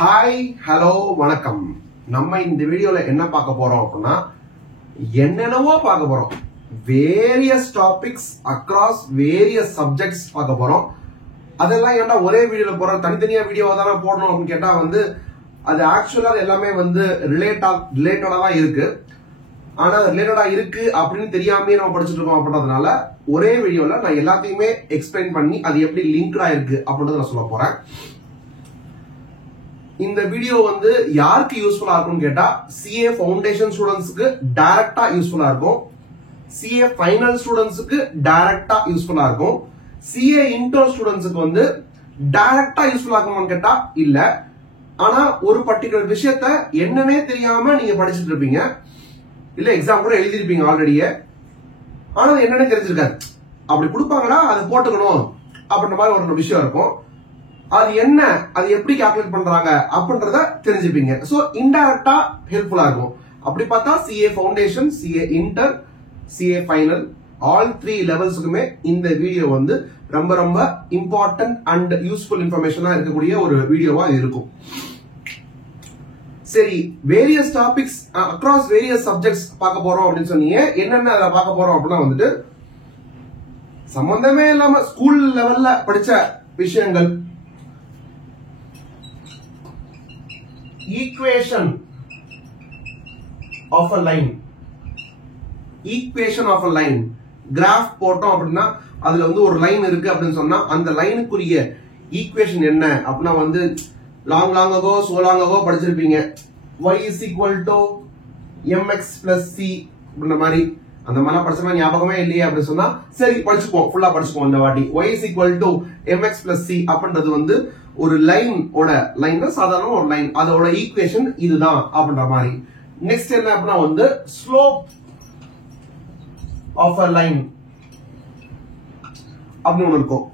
Hi hello வணக்கம். நம்ம இந்த வீடியோல என்ன பார்க்க போறோம் அப்படின்னா என்னென்னவோ பார்க்க போறோம். Various topics across various subjects பார்க்க போறோம். அதெல்லாம் ஏன்னா ஒரே வீடியோல போறோம், தனித்தனியா வீடியோ தானே போடணும் அப்படின்னு கேட்டா அது ஆக்சுவலா எல்லாமே ரிலேட்டடா தான் இருக்கு. ஆனா அது ரிலேட்டடா இருக்கு அப்படின்னு தெரியாமே நம்ம படிச்சுட்டு இருக்கோம். அப்படின்றதுனால ஒரே வீடியோல நான் எல்லாத்தையுமே எக்ஸ்பிளைன் பண்ணி அது எப்படி லிங்க்டா இருக்கு அப்படின்றத நான் சொல்ல போறேன். இந்த வீடியோ யாருக்கு யூஸ்ஃபுல்லா இருக்கும்னு கேட்டா சிஏ ஃபவுண்டேஷன் ஸ்டூடெண்ட்ஸ்க்கு டைரக்டா யூஸ்ஃபுல்லா இருக்கும், சிஏ ஃபைனல் ஸ்டூடெண்ட்ஸ்க்கு டைரக்டா யூஸ்ஃபுல்லா இருக்கும், சிஏ இன்டர் ஸ்டூடெண்ட்ஸ்க்கு டைரக்டா யூஸ்ஃபுல்லா இருக்குமான்னு கேட்டா இல்ல. ஆனா ஒரு பர்டிகுலர் விஷயத்த என்னன்னே தெரியாம நீங்க படிச்சுட்டு இருப்பீங்க, இல்ல எக்ஸாம் கூட எழுதிருப்பீங்க ஆல்ரெடியே. ஆனா அது என்னன்னு தெரிஞ்சிருக்காது. அப்படி கொடுப்பாங்களா அது போட்டுக்கணும் அப்படின்ற மாதிரி ஒரு விஷயம் இருக்கும். அது என்ன, அது எப்படி கால்குலேட் பண்றாங்க அப்படின்றத தெரிஞ்சுப்பீங்க. சோ இன்டைரக்டா ஹெல்ப்ஃபுல்லா இருக்கும். அப்படி பார்த்தா CA foundation, CA inter, CA final all 3 லெவல்ஸுக்குமே இந்த வீடியோ ரொம்ப ரொம்ப இம்பார்ட்டன்ட் அண்ட் யூஸ்ஃபுல் இன்ஃபர்மேஷனா இருக்கக்கூடிய ஒரு வீடியோவா இருக்கும். சரி, various topics across various subjects பார்க்க போறோம் அப்படின்னு சொன்னீங்க. என்னென்ன அதை பார்க்க போறோம் அப்படின்னா சம்பந்தமே இல்லாம ஸ்கூல் லெவல்ல படிச்ச விஷயங்கள், equation of a line, equation of a line graph போட்டோம் அப்படின்னா அதுல ஒரு லைன் இருக்கு அப்படின்னு சொன்னா அந்த லைனுக்குரிய ஈக்குவேஷன் என்ன அப்படின்னா லாங் அகோ படிச்சிருப்பீங்க. y is equal to mx plus c அப்படின்ற மாதிரி. அந்த மாதிரி படிச்சா ஞாபகமே இல்லையே அப்படின்னு சொன்னா சரி படிச்சுப்போம், ஃபுல்லா படிச்சுப்போம் இந்த வாட்டி. y is equal to mx plus c அப்படின்றது ஒரு லைன் சாதாரண ஒரு லைன், அதோட ஈக்குவேஷன் இதுதான் அப்படின்ற மாதிரி. நெக்ஸ்ட் என்ன அப்படின்னா ஸ்லோப் ஆஃப் அ லைன் அப்படின்னு ஒண்ணு இருக்கும்.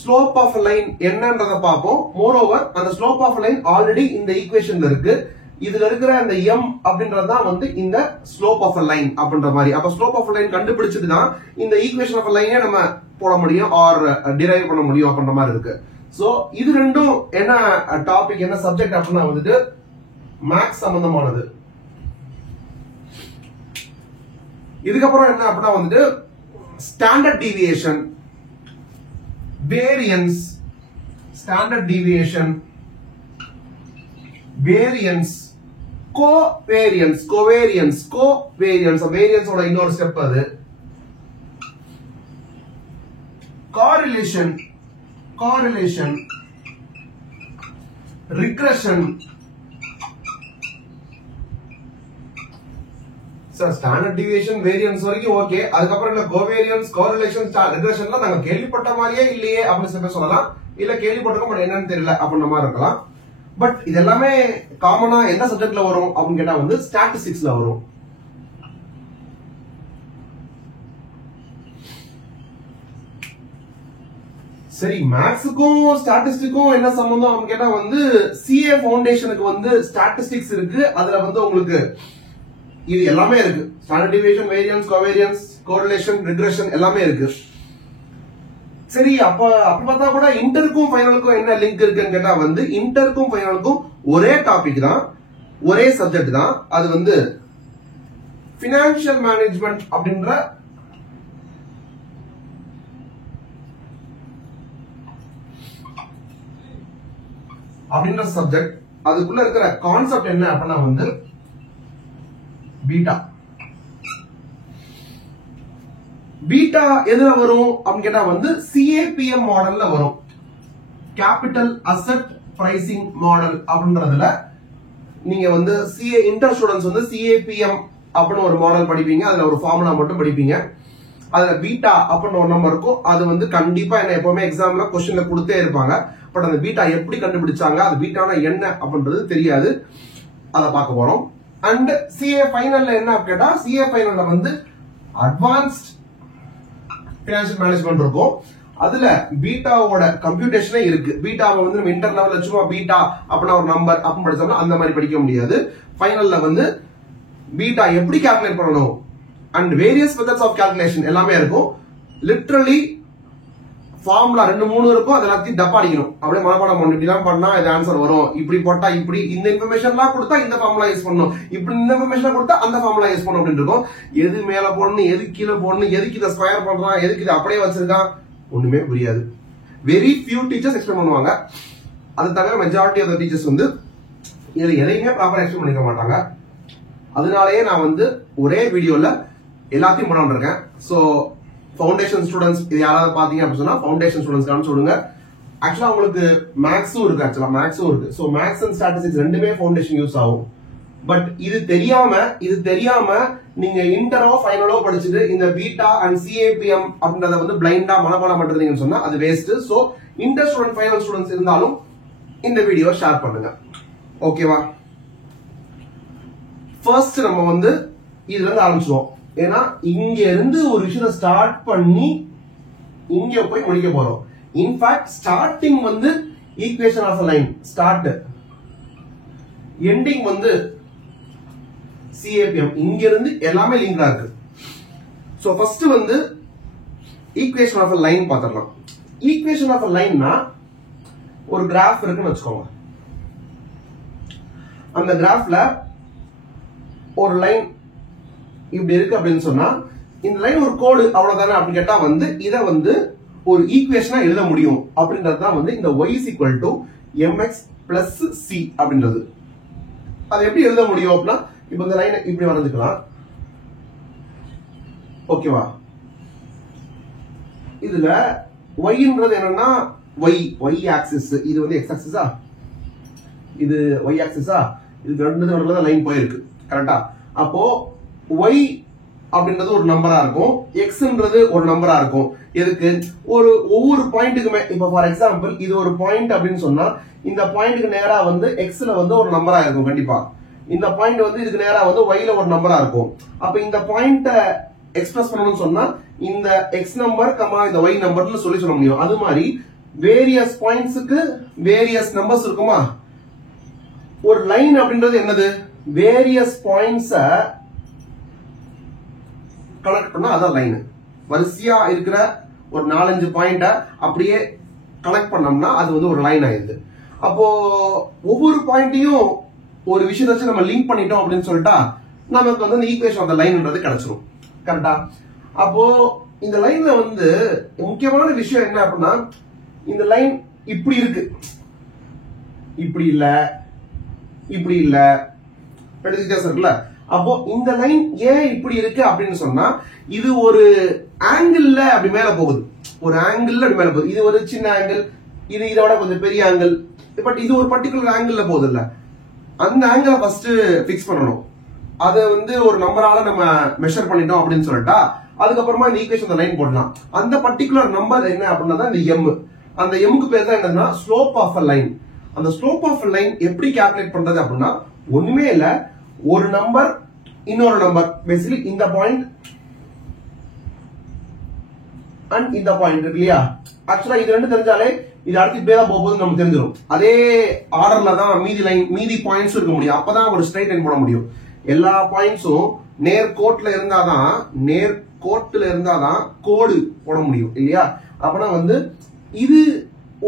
ஸ்லோப் ஆஃப் லைன் என்னன்றத பார்ப்போம். மோரோவர் அந்த ஸ்லோப் ஆஃப் லைன் ஆல்ரெடி இந்த ஈக்குவேஷன்ல இருக்கு. இதுல இருக்கிற அந்த m அப்படின்றதுதான் இந்த ஸ்லோப் ஆஃப் லைன் அப்படின்ற மாதிரி. அப்ப ஸ்லோப் ஆஃப் லைன் கண்டுபிடிச்சிட்டு தான் இந்த ஈக்குவேஷன் ஆஃப் லைனே நம்ம போட முடியும் ஆர் டிரைவ் பண்ண முடியும் அப்படின்ற மாதிரி இருக்கு. சோ இது ரெண்டும் என்ன டாபிக், என்ன சப்ஜெக்ட் அப்படின்னா மேக்ஸ் சம்பந்தமானது. இதுக்கப்புறம் என்ன அப்படின்னா standard deviation, variance, standard deviation, variance, covariance, வேரியன்ஸோட இன்னொரு ஸ்டெப் அது, correlation, regression. Sir standard deviation variance வரைக்கும் ஓகே. அதுக்கப்புறம் இல்ல கோவேரியன்ஸ், கோரிலேஷன், ரிக்ரெஷன்லாம் நாங்க கேள்விப்பட்ட மாதிரியே இல்லையே அப்படின்னு சொல்லலாம். இல்ல கேள்விப்பட்டிருக்கோம் பட் என்னன்னு தெரியல அப்படின்ற மாதிரி இருக்கலாம். பட் இது எல்லாமே காமனா எந்த சப்ஜெக்ட்ல வரும் அப்படின்னு கேட்டா ஸ்டாட்டிஸ்டிக்ஸ்ல வரும். சரி, மேக்ஸுக்கும் ஸ்டாட்டிஸ்டிக்கும் என்ன சம்பந்தம் அப்படின்னு கேட்டா சிஏ ஃபவுண்டேஷனுக்கு ஸ்டாட்டிஸ்டிக்ஸ் இருக்கு. அதுல உங்களுக்கு இது எல்லாமே இருக்கு. Standard deviation, variance, covariance, correlation, regression எல்லாமே இருக்கு. சரி, அப்ப பார்த்தா கூட இன்டருக்கும் ஃபைனலுக்கும் என்ன லிங்க் இருக்குன்னு கேட்டா இன்டருக்கும் ஃபைனலுக்கும் ஒரே டாபிக் தான், ஒரே சப்ஜெக்ட் தான். அது பினான்சியல் மேனேஜ்மெண்ட் அப்படின்ற சப்ஜெக்ட். அதுக்குள்ள இருக்கிற கான்செப்ட் என்ன அப்படின்னா பீட்டா. பீட்டா எதுல வரும் அப்படின்னு கேட்டா சிஏபிஎம் மாடல்ல வரும். கேபிட்டல் அசெட் பிரைசிங் மாடல் அப்படின்றதுல நீங்க சிஏ இன்டர் ஸ்டூடெண்ட்ஸ் சிஏபிஎம் அப்படின்னு ஒரு மாடல் படிப்பீங்க. அதுல ஒரு ஃபார்முலா மட்டும் படிப்பீங்க. அதுல பீட்டா அப்படின்னு ஒரு நம்பர் இருக்கும். அது கண்டிப்பா என்ன எப்பவுமே எக்ஸாம்ல கொஸ்டின்ல கொடுத்தே இருப்பாங்க. பட் அந்த பீட்டா எப்படி கண்டுபிடிச்சாங்க, அது பீட்டானா என்ன அப்படின்றது தெரியாது. அதை பார்க்க போறோம். அண்ட் சிஏ ஃபைனல்ல என்ன கேட்டா சிஏ ஃபைனல்ல அட்வான்ஸ்ட் பினான்சியல் மேனேஜ்மெண்ட் இருக்கும். அதுல பீட்டாவோட கம்ப்யூட்டேஷனே இருக்கு. பீட்டாவை நம்ம இன்டர் லெவல்ல சும்மா பீட்டா அப்படின்னா ஒரு நம்பர் அப்படின்னு படிச்சோம்னா அந்த மாதிரி படிக்க முடியாது. ஃபைனல்ல பீட்டா எப்படி கால்குலேட் பண்ணணும் and various methods of calculation எல்லாமே இருக்கும். லிட்டரலி ஃபார்முலா 2-3 இருக்கும், அது எல்லாத்தையும் டப்பா அடிக்கணும். அப்படியே மனப்பாடம் பண்ணணும். இப்படிலாம் பண்ணா இது ஆன்சர் வரும், இப்படி போட்டா இப்படி, இந்த இன்ஃபர்மேஷன்லாம் கொடுத்தா இந்த ஃபார்முலா யூஸ் பண்ணணும், இப்படி இந்த இன்ஃபர்மேஷன் கொடுத்தா அந்த ஃபார்முலா யூஸ் பண்ணணும் அப்படின்னு இருக்கும். எது மேல போடணும், எது கீழே போடணும், எதுக்கு இதை ஸ்கொயர் பண்றான், எதுக்கு இதை அப்படியே வச்சிருக்கான், ஒண்ணுமே புரியாது. வெரி ஃபியூ டீச்சர்ஸ் எக்ஸ்பிளைன் பண்ணுவாங்க. அது தவிர மெஜாரிட்டி ஆஃப் த டீச்சர்ஸ் வந்து இதுல எதையுமே ப்ராப்பரா எக்ஸ்பிளைன் பண்ணிக்க மாட்டாங்க. அதனாலேயே நான் வந்து ஒரே வீடியோல எல்லாத்தையும் பண்ணாம இருக்கேன். சோ ஃபவுண்டேஷன் ஸ்டூடெண்ட்ஸ் இது யாராவது பாத்தீங்க அப்படின்னு சொன்னா ஃபவுண்டேஷன் ஸ்டூடெண்ட்ஸ் சொல்லுங்க. ஆக்சுவலா உங்களுக்கு மேக்ஸும் இருக்கு, ஆக்சுவலா மேக்ஸும் இருக்கு. சோ மேக்ஸ் அண்ட் ஸ்டாட்டிஸ்டிக்ஸ் ரெண்டுமே ஃபவுண்டேஷன் யூஸ் ஆகும். பட் இது தெரியாம நீங்க இன்டரோ ஃபைனலோ படிச்சுட்டு இந்த பீட்டா அண்ட் சிஏபிஎம் அப்படின்றத வந்து பிளைண்டா மனப்பாடம் பண்றீங்கன்னு சொன்னா அது waste. So inter student final students இருந்தாலும் இந்த வீடியோ ஷேர் பண்ணுங்க. ஓகேவா? ஃபர்ஸ்ட் நம்ம வந்து இதுல இருந்து ஆரம்பிச்சிடுவோம். ஏன்னா இங்க இருந்து ஒரு விஷயத்தை ஸ்டார்ட் பண்ணி இங்க போய் முடிக்க போறோம். இன்ஃபேக்ட் ஸ்டார்டிங் வந்து equation of line start, ending வந்து சிஏபிஎம், இங்க இருந்து எல்லாமே லிங்கா இருக்கு. சோ ஃபர்ஸ்ட் வந்து ஈக்குவேஷன் ஆஃப் லைன் பாத்திரலாம். ஈக்குவேஷன் ஆஃப் லைன்னா ஒரு கிராஃப் இருக்குன்னு வச்சுக்கோங்க. அந்த கிராஃப்ல ஒரு லைன் இப்படி இருக்கு அப்படின்னு சொன்னா இந்த லைன் ஒரு கோடு அவ்வளவுதானே அப்படின்னு கேட்டா வந்து இதை வந்து ஒரு ஈக்குவேஷனா எழுத முடியும். அப்படின்றதுதான் வந்து இந்த y is equal to mx plus c அப்படின்றது. அது எப்படி எழுத முடியும் அப்படின்னா இப்ப இந்த லைன் இப்படி வரைஞ்சுக்கலாம். ஓகேவா? இதுல yன்றது என்னன்னா y ஆக்சிஸ், இது வந்து x ஆக்சிஸா, இது y ஆக்சிஸா, இது ரெண்டு நடுவுல லைன் போயிருக்கு. கரெக்டா? அப்போ y அப்படின்றது ஒரு நம்பரா இருக்கும், xன்றது ஒரு நம்பரா இருக்கும். எதுக்கு? ஒவ்வொரு பாயிண்ட்டுக்குமே இப்ப ஃபார் எக்ஸாம்பிள் இது ஒரு பாயிண்ட் அப்படின்னு சொன்னா இந்த பாயிண்ட்க்கு நேரா வந்து xல வந்து ஒரு நம்பரா இருக்கும். கண்டிப்பா இந்த பாயிண்ட் வந்து இதுக்கு நேரா வந்து yல ஒரு நம்பரா இருக்கும். அப்ப இந்த பாயிண்ட எக்ஸ்பிரஸ் பண்ணணும்னு சொன்னா இந்த x நம்பர் கமா இந்த y நம்பர்னு சொல்ல முடியும். அது மாதிரி வேரியஸ் பாயிண்ட்ஸ்க்கு வேரியஸ் நம்பர்ஸ் இருக்குமா? ஒரு லைன் அப்படின்றது என்னது? வேரியஸ் பாயிண்ட்ஸ கனெக்ட் பண்ணா அதான் லைன். வரிசையா இருக்கிற ஒரு 4-5 பாயிண்ட அப்படியே கனெக்ட் பண்ணோம்னா அது வந்து ஒரு லைன் ஆயிடுது. அப்போ ஒவ்வொரு பாயிண்டையும் ஒரு விஷயத்தை வச்சு நம்ம லிங்க் பண்ணிட்டோம் அப்படின்னு சொல்லிட்டா நமக்கு வந்து ஈக்குவேஷன் ஆஃப் த லைன்ன்றது கிடைச்சிரும். கரெக்டா? அப்போ இந்த லைன்ல வந்து முக்கியமான விஷயம் என்ன அப்படின்னா இந்த லைன் இப்படி இருக்கு, இப்படி இல்ல, இப்படி இல்ல, இருக்குல்ல. அப்போ இந்த லைன் ஏன் இப்படி இருக்கு அப்படின்னு சொன்னா இது ஒரு ஆங்கிள் அப்படி மேல போகுது, ஒரு ஆங்கிள் அப்படி மேல போகுது. இது ஒரு சின்ன ஆங்கிள், இது இதோட கொஞ்சம் பெரிய ஆங்கிள், பட் இது ஒரு பர்டிகுலர் ஆங்கிள் போகுது இல்ல. அந்த ஆங்கிளை ஃபர்ஸ்ட் பிக்ஸ் பண்ணணும். அதை வந்து ஒரு நம்பரால நம்ம மெஷர் பண்ணிட்டோம் அப்படின்னு சொல்லிட்டா அதுக்கப்புறமா இந்த ஈக்குவேஷன் லைன் போடலாம். அந்த பர்டிகுலர் நம்பர் என்ன அப்படின்னா இந்த எம். அந்த எம்க்கு பேர் தான் என்னன்னா ஸ்லோப் ஆஃப் அ லைன். அந்த ஸ்லோப் ஆஃப் லைன் எப்படி கால்குலேட் பண்றது அப்படின்னா ஒண்ணுமே இல்ல, ஒரு நம்பர் இன்னொரு நம்பர், பேசிக்கலி இந்த பாயிண்ட் அண்ட் இந்த பாயிண்ட் இருக்கு இல்லையா. ஆக்சுவலா இது ரெண்டு தெரிஞ்சாலே இது அடுத்து இப்படியே தான் போகும்போது நமக்கு தெரிஞ்சிடும். அதே ஆர்டர்ல தான் மீதி பாயிண்ட்ஸ் இருக்க முடியும். அப்பதான் ஒரு ஸ்ட்ரைட் லைன் போட முடியும். எல்லா பாயிண்ட்ஸும் நேர்கோட்டுல இருந்தாதான் கோடு போட முடியும் இல்லையா. அப்பனா வந்து இது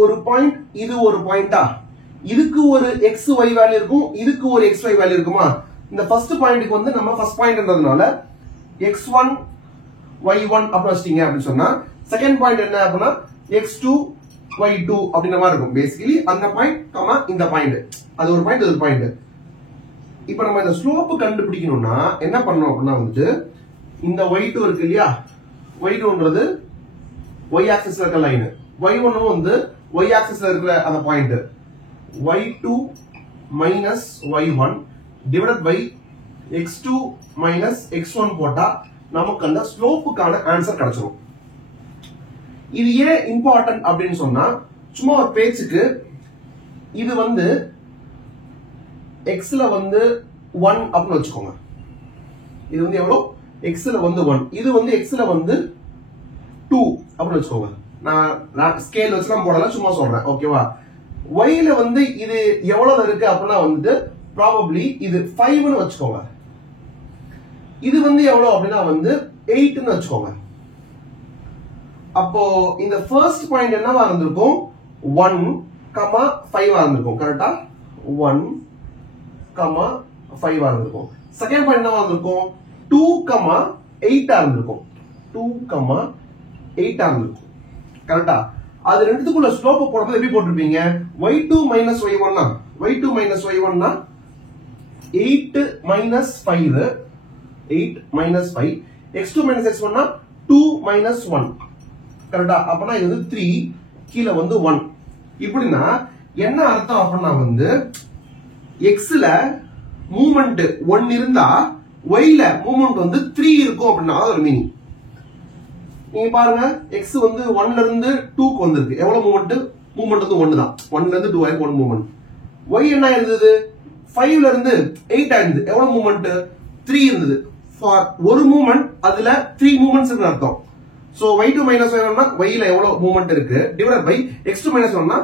ஒரு பாயிண்ட், இது ஒரு பாயிண்டா, இதுக்கு ஒரு எக்ஸ் ஒய் வேல்யூ இருக்கும், இதுக்கு ஒரு எக்ஸ் ஒய் வேல்யூ இருக்குமா. இந்த ஃபர்ஸ்ட் பாயிண்ட்க்கு வந்து நம்ம ஃபர்ஸ்ட் பாயிண்ட்ன்றதுனால x1 y1 அப்படி வச்சிட்டீங்க அப்படின்னு சொன்னா செகண்ட் பாயிண்ட் என்ன அப்படின்னா x2 y2 அப்படின்ற மாதிரி இருக்கும். பேசிக்கலி அந்த பாயிண்ட் கமா இந்த பாயிண்ட், அது ஒரு பாயிண்ட், அது ஒரு பாயிண்ட். இப்ப நம்ம இந்த ஸ்லோப் கண்டுபிடிக்கணும்னா என்ன பண்ணணும் அப்படின்னா வந்துட்டு இந்த y2 இருக்கு இல்லையா, y2ன்றது y ஆக்சிஸ்ல இருக்க லைன், y1 வந்து y ஆக்சிஸ்ல இருக்கிற அந்த point, y2 minus y1 divided by x2 minus x1 போட்டா நமக்கு அந்த ஸ்லோப்புக்கான ஆன்சர் கிடைச்சிடும். இது ஏன் இம்பார்ட்டன்ட் அப்படின்னு சொன்னா சும்மா ஒரு பேச்சுக்கு இது வந்து எக்ஸ்ல வந்து 1 அப்படின்னு வச்சுக்கோங்க. இது வந்து எவ்வளவு? எக்ஸ்ல வந்து 1, இது வந்து எக்ஸ்ல வந்து 2 அப்படின்னு வச்சுக்கோங்க. நான் ஸ்கேல் வச்சுலாம் போடல, சும்மா சொல்றேன். ஓகேவா? ஒய்ல வந்து இது எவ்வளவு இருக்கு அப்படின்னா வந்துட்டு ப்ராபப்ளி இது 5ன்னு வச்சுக்கோங்க. இது வந்து எவ்வளவு அப்படின்னா வந்து 8ன்னு வச்சுக்கோங்க. அப்போ இந்த ஃபர்ஸ்ட் பாயிண்ட் என்னவா இருந்திருக்கும் 1,5 இருந்திருக்கும் கரெக்டா 1,5 இருந்திருக்கும் செகண்ட் பாயிண்ட் என்னவா இருந்திருக்கும் 2,8 இருந்திருக்கும் 2,8 இருந்திருக்கும் கரெக்டா அது ரெண்டுத்துக்குள்ள ஸ்லோப் போடும்போது எப்படி போட்டிருப்பீங்க y2 minus y1 னா y2 minus y1 னா 8 minus 5 x2 minus x1 னா 2 minus 1 கரெக்டா அப்பனா இது வந்து 3 கீழ வந்து 1 இப்படினா என்ன அர்த்தம் அப்படினா வந்து x ல மூவ்மெண்ட் 1 இருந்தா y ல மூவ்மெண்ட் வந்து 3 இருக்கும் அப்படினா அது ஒரு மீனிங் நீங்க பாருங்க x வந்து 1 ல இருந்து 2 க்கு வந்திருக்கு எவ்வளவு மூவ்மெண்ட் வந்து 1 தான் 1 ல இருந்து 2 வரைக்கும் 1 மூவ்மெண்ட் y என்ன இருந்தது 5 ல இருந்து 8 ஆயிருந்தது எவ்வளவு மூவ்மெண்ட் 3 இருந்தது ஃபார் ஒரு மூவ்மெண்ட் அதுல 3 மூவ்மெண்ட்ஸ் க்கு அர்த்தம் சோ y2 minus y1 னா y ல எவ்வளவு மூவ்மெண்ட் இருக்கு டிவைடட் பை x2 minus 1 னா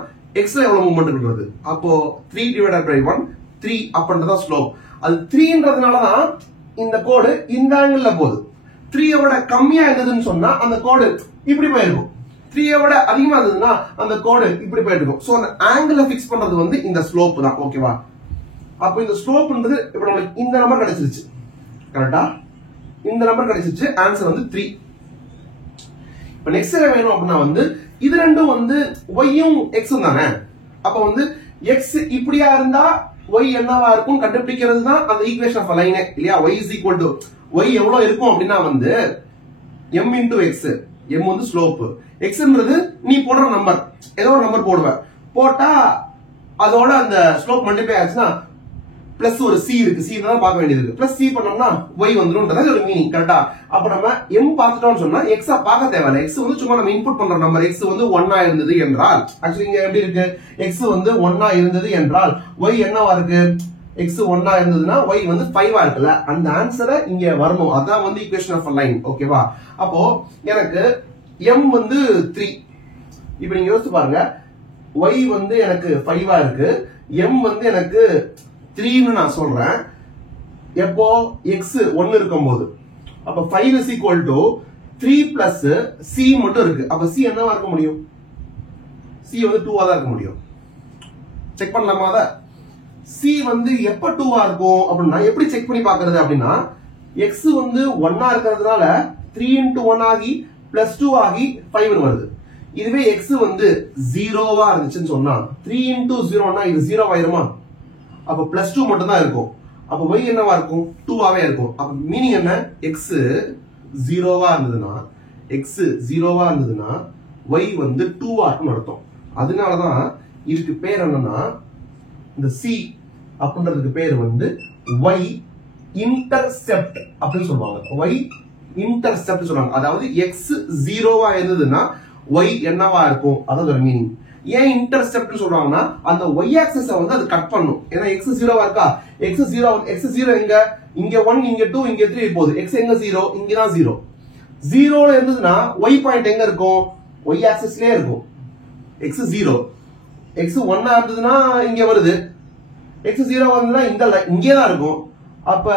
x ல எவ்வளவு மூவ்மெண்ட் இருக்குறது அப்போ 3 divided by 1 3 அப்படின்றத ஸ்லோப் அது 3ன்றதுனால தான் இந்த கோடு இந்த ஆங்கிள்ல போகுது 3 விட கம்மியா இருந்ததுன்னு சொன்னா அந்த கோடு இப்படி போயிருக்கும் 3 விட அதிகமா இருந்ததுன்னா அந்த கோடு இப்படி போயிருக்கும் சோ அந்த ஆங்கிளை ஃபிக்ஸ் பண்றது வந்து இந்த ஸ்லோப் தான் ஓகேவா அப்போ இந்த ஸ்லோப்ன்றது இப்போ நமக்கு இந்த நம்பர் கிடைச்சிருச்சு கரெக்ட்டா இந்த நம்பர் கிடைச்சிருச்சு ஆன்சர் வந்து 3 இப்போ நெக்ஸ்ட் என்ன வேணும் அப்படினா வந்து இது ரெண்டும் வந்து y யும் x ம் தானே அப்ப வந்து x இப்படியா இருந்தா y என்னவா இருக்கும் கண்டுபிடிக்கிறது தான் அந்த ஈக்குவேஷன் ஆஃப் லைன் இல்லையா y is equal to y எவ்வளவு இருக்கும் அப்படினா வந்து m into x m வந்து ஸ்லோப் xன்றது நீ போடுற நம்பர் ஏதோ ஒரு நம்பர் போடுவ போட்டா அதோட அந்த ஸ்லோப் மல்டிப்ளை ஆச்சுனா பிளஸ் ஒரு c இருக்கு c தான் பார்க்க வேண்டியது இருக்கு பிளஸ் c பண்ணோம்னா y வந்துரும்ன்றது ஒரு மீனிங் கரெக்ட்டா அப்ப நம்ம m பார்த்துட்டோம்னு சொன்னா x பார்க்க தேவையில்லை x வந்து சும்மா நம்ம இன்புட் பண்ற நம்பர் x வந்து 1 ஆ இருந்தது என்றால் एक्चुअली இங்க எப்படி இருக்கு x வந்து 1 ஆ இருந்தது என்றால் y என்னவா இருக்கு x 1 ஆ இருந்ததுன்னா y வந்து 5 ஆ இருக்குல அந்த ஆன்சரை இங்க வரணும் அதான் வந்து ஈக்குவேஷன் ஆஃப் லைன் ஓகேவா அப்போ எனக்கு m வந்து 3 இப்போ நீங்க யோசிச்சு பாருங்க y வந்து எனக்கு 5 ஆ இருக்கு m வந்து எனக்கு 3 ன்னு நான் சொல்றேன் எப்போ x 1 இருக்கும்போது அப்ப 5 is equal to 3 plus c மட்டும் இருக்கு அப்ப c என்னவா இருக்க முடியும் c வந்து 2 ஆ தான் இருக்க முடியும் செக் பண்ணலாமா அத c வந்து எப்ப 2 ஆ இருக்கும் அப்படினா எப்படி செக் பண்ணி பார்க்கிறது அப்படினா x வந்து 1 ஆ இருக்கிறதுனால 3 into 1 ஆகி plus 2 ஆகி 5 ன்னு வருது இதுவே x வந்து 0 ஆ இருந்துச்சுன்னு சொன்னா 3 into 0 னா இது 0 ஆயிருமா அப்ப plus 2 மட்டும் தான் இருக்கும் அப்ப y என்னவா இருக்கும் 2 ஆவே இருக்கும் அப்ப மீனிங் என்ன x 0 ஆ இருந்ததுனா x 0 ஆ இருந்ததுனா y வந்து 2 ஆ இருக்கும்னு அர்த்தம் அதனால தான் இதுக்கு பேர் என்னன்னா இந்த c அப்படின்றதுக்கு பேர் வந்து y இன்டர்செப்ட் அப்படினு சொல்வாங்க y இன்டர்செப்ட் சொல்றாங்க அதாவது x 0 ஆ இருந்ததுனா y என்னவா இருக்கும் அதாவது ஒரு மீனிங் ஏன் இன்டர்செப்ட் சொல்றாங்கன்னா அந்த y ஆக்சிஸ் வந்து அது கட் பண்ணும் ஏன்னா x 0 ஆ இருக்கா x 0 எங்க இங்க 1 இங்க 2 இங்க 3 போகுது x எங்க 0 இங்க தான் 0 0 ல இருந்ததுனா y பாயிண்ட் எங்க இருக்கும் y ஆக்சிஸ்லயே இருக்கும் x 0 x 1 ஆ இருந்ததுனா இங்க வருது x 0 வந்ததுனா இந்த இங்கே தான் இருக்கும் அப்ப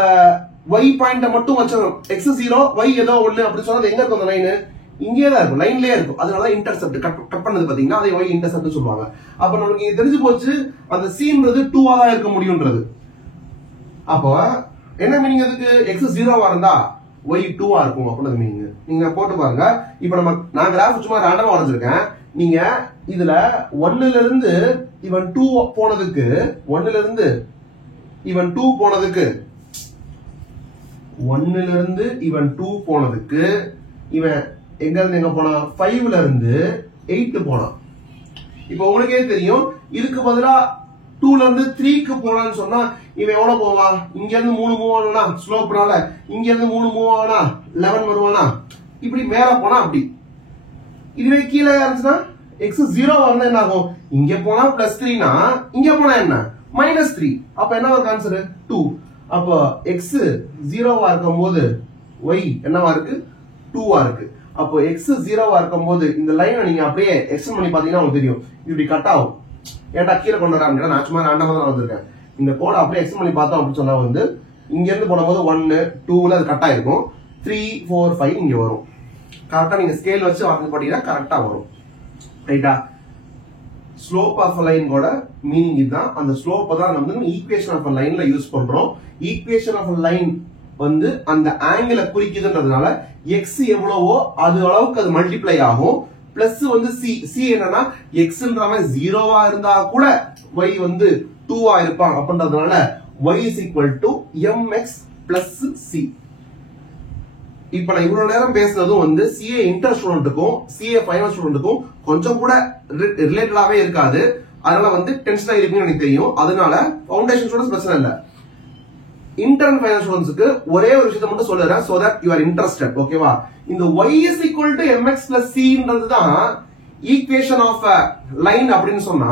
y பாயிண்ட மட்டும் வச்சோம் x 0 y ஏதோ 1 அப்படி சொன்னா எங்க இருக்கும் அந்த லைன் இங்கே தான் இருக்கும் லைன்லயே இருக்கும் அதனால இன்டர்செப்ட் கட் பண்ணது பாத்தீங்கன்னா அதை y இன்டர்செப்ட் சொல்லுவாங்க அப்ப நமக்கு தெரிஞ்சு போச்சு அந்த c-ன்றது 2 ஆ தான் இருக்க முடியும்ன்றது அப்போ என்ன மீனிங் அதுக்கு x 0 ஆ இருந்தா y 2 ஆ இருக்கும் அப்படின்றது மீனிங் நீங்க போட்டு பாருங்க இப்போ நான் கிராஃப் சும்மா ரேண்டமா வரைஞ்சிருக்கேன் நீங்க இதுல 1 ல இருந்து இவன் 2 போனதுக்கு 1 ல இருந்து இவன் 2 போனதுக்கு 1 ல இருந்து இவன் 2 போனதுக்கு இவன் எங்க இருந்து எங்க போனா 5 ல இருந்து 8 போனான் இப்போ உங்களுக்கே தெரியும் இதுக்கு பதிலா 2 ல இருந்து 3 க்கு போறான்னு சொன்னா இவன் எவ்வளவு போவான் இங்க இருந்து 3 மூவ் ஆனா ஸ்லோப்னால இங்க இருந்து 3 மூவ் ஆனா 11 வருவானா இப்படி மேல போனா அப்படி இதுவே கீழே இருந்துச்சுன்னா x 0 வந்தா என்ன ஆகும் இங்க போனா +3 னா இங்க போனா என்ன -3 அப்ப என்ன வரும் ஆன்சர் 2 அப்ப x 0 ஆ இருக்கும்போது y என்னவா இருக்கு 2 ஆ இருக்கு அப்போ x 0 ஆ இருக்கும்போது இந்த லைனை நீங்க அப்படியே எக்ஸ்டெண்ட் பண்ணி பாத்தீங்கன்னா உங்களுக்கு தெரியும் இப்படி கட் ஆகும் ஏன்டா கீழே கொண்டு வராங்க நான் சும்மா ரேண்டமா தான் வந்திருக்கேன் இந்த கோடை அப்படியே எக்ஸ்டெண்ட் பண்ணி பார்த்தோம் அப்படின்னு சொன்னா வந்து இங்க இருந்து போடும்போது 1 2ல அது கட் ஆயிருக்கும் 3 4 5 இங்க வரும் கரெக்டா நீங்க ஸ்கேல் வச்சு வரைஞ்சு போட்டீங்கன்னா கரெக்டா வரும். ரைட்டா? ஸ்லோப் ஆஃப் லைன் கூட மீனிங் இதுதான். அந்த ஸ்லோப் தான் வந்து ஈக்குவேஷன் ஆஃப் லைன்ல யூஸ் பண்றோம். ஈக்குவேஷன் ஆஃப் லைன் வந்து அந்த ஆங்கிளை குறிக்குதுன்றதுனால எக்ஸ் எவ்வளவோ அது அளவுக்கு அது மல்டிப்ளை ஆகும். பிளஸ் வந்து சி என்னன்னா எக்ஸ்ன்றவன் 0வா இருந்தா கூட y வந்து 2வா இருப்பான் அப்படின்றதுனால y is equal to mx plus c. இப்ப நான் இவ்வளவு நேரம் பேசுனதும் வந்து CA இன்டர் ஸ்டூடெண்ட்டுக்கும் CA ஃபைனல் ஸ்டூடெண்ட்டுக்கும் கொஞ்சம் கூட ரிலேட்டடாவே இருக்காது. அதனால வந்து டென்ஷனா இருக்குன்னு எனக்கு தெரியும். அதனால ஃபவுண்டேஷன் ஸ்டூடெண்ட்ஸ் பிரச்சனை இல்ல. இன்டர் அண்ட் ஃபைனல் ஸ்டூடெண்ட்ஸ்க்கு ஒரே ஒரு விஷயத்தை மட்டும் சொல்லுறேன், so that you are interested. ஓகேவா? இந்த y is equal to mx plus c தான் ஈக்குவேஷன் ஆஃப் லைன் அப்படின்னு சொன்னா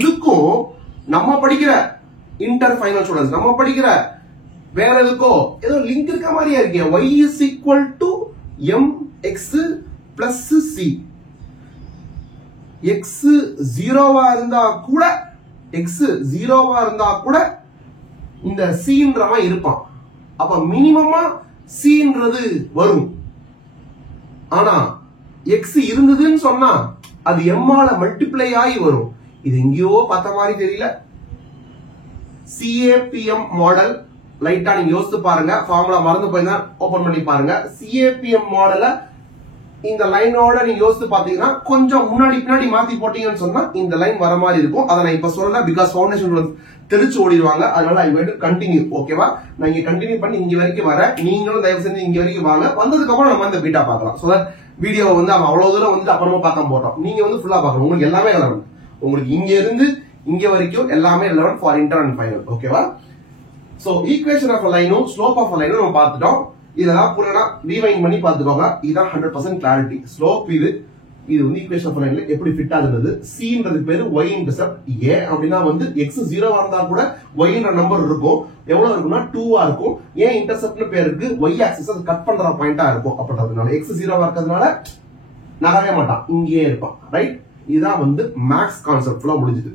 இதுக்கும் நம்ம படிக்கிற இன்டர் ஃபைனல் ஸ்டூடெண்ட்ஸ் நம்ம படிக்கிற வேற எதுக்கோ ஏதோ லிங்க் இருக்க மாதிரியா இருக்கேன். y is equal to mx plus c. x 0வா இருந்தா கூட இந்த cன்றவன் இருப்பான். அப்ப மினிமமா cன்றது வரும். ஆனா x இருந்ததுன்னு சொன்னா அது m ஆல மல்டிப்ளை ஆகி வரும். இது எங்கேயோ பார்த்த மாதிரி தெரியல. CAPM மாடல் லைட்டா நீங்க யோசித்து பாருங்க. ஃபார்முலா மறந்து போயிருந்தா ஓபன் பண்ணி பாருங்க. CAPM மாடல இந்த லைனோட நீங்க யோசித்து பாத்தீங்கன்னா கொஞ்சம் முன்னாடி பின்னாடி மாத்தி போட்டீங்கன்னு சொன்னா இந்த லைன் வர மாதிரி இருக்கும். அதை நான் இப்ப சொல்லல, பிகாஸ் ஃபவுண்டேஷன் தெரிச்சு ஓடிடுவாங்க. அதனால ஐ வேட் கண்டினியூ. ஓகேவா? நான் இங்க கண்டினியூ பண்ணி இங்க வரைக்கும் வரேன். நீங்களும் தயவு செஞ்சு இங்க வரைக்கும் வாங்க. வந்ததுக்கு அப்புறம் நம்ம இந்த பீட்டா பார்க்கலாம். சோ தட் வீடியோ வந்து அவன் அவ்வளவு தூரம் வந்து அப்புறமா பார்க்க போட்டோம். நீங்க வந்து ஃபுல்லா பார்க்கணும். உங்களுக்கு எல்லாமே ரெலவென்ட். உங்களுக்கு இங்க இருந்து இங்க வரைக்கும் எல்லாமே relevant for inter and final. ஓகேவா? சோ ஈக்குவேஷன் ஆஃப் லைனும் ஸ்லோப் ஆஃப் லைனும் நம்ம பார்த்துட்டோம். இதெல்லாம் புரியனா ரீவைண்ட் பண்ணி பார்த்துக்கோங்க. இதுதான் 100% கிளாரிட்டி. ஸ்லோப் இது வந்து ஈக்குவேஷன் ஆஃப் லைன்ல எப்படி ஃபிட் ஆகுது. cன்றது பேரு y இன்டர்செப்ட். a அப்படினா வந்து x 0வா இருந்தா கூட y ன்ற நம்பர் இருக்கும். எவ்வளவு இருக்கும்னா 2வா இருக்கும். a இன்டர்செப்ட்னு பேர் இருக்கு. y ஆக்சிஸ் அது கட் பண்ற பாயிண்டா இருக்கும். அப்படின்றதுனால x 0வா இருக்கிறதுனால நகரவே மாட்டான், இங்கேயே இருப்பான். ரைட்? இதுதான் வந்து மேக்ஸ் கான்செப்ட் ஃபுல்லா முடிஞ்சது.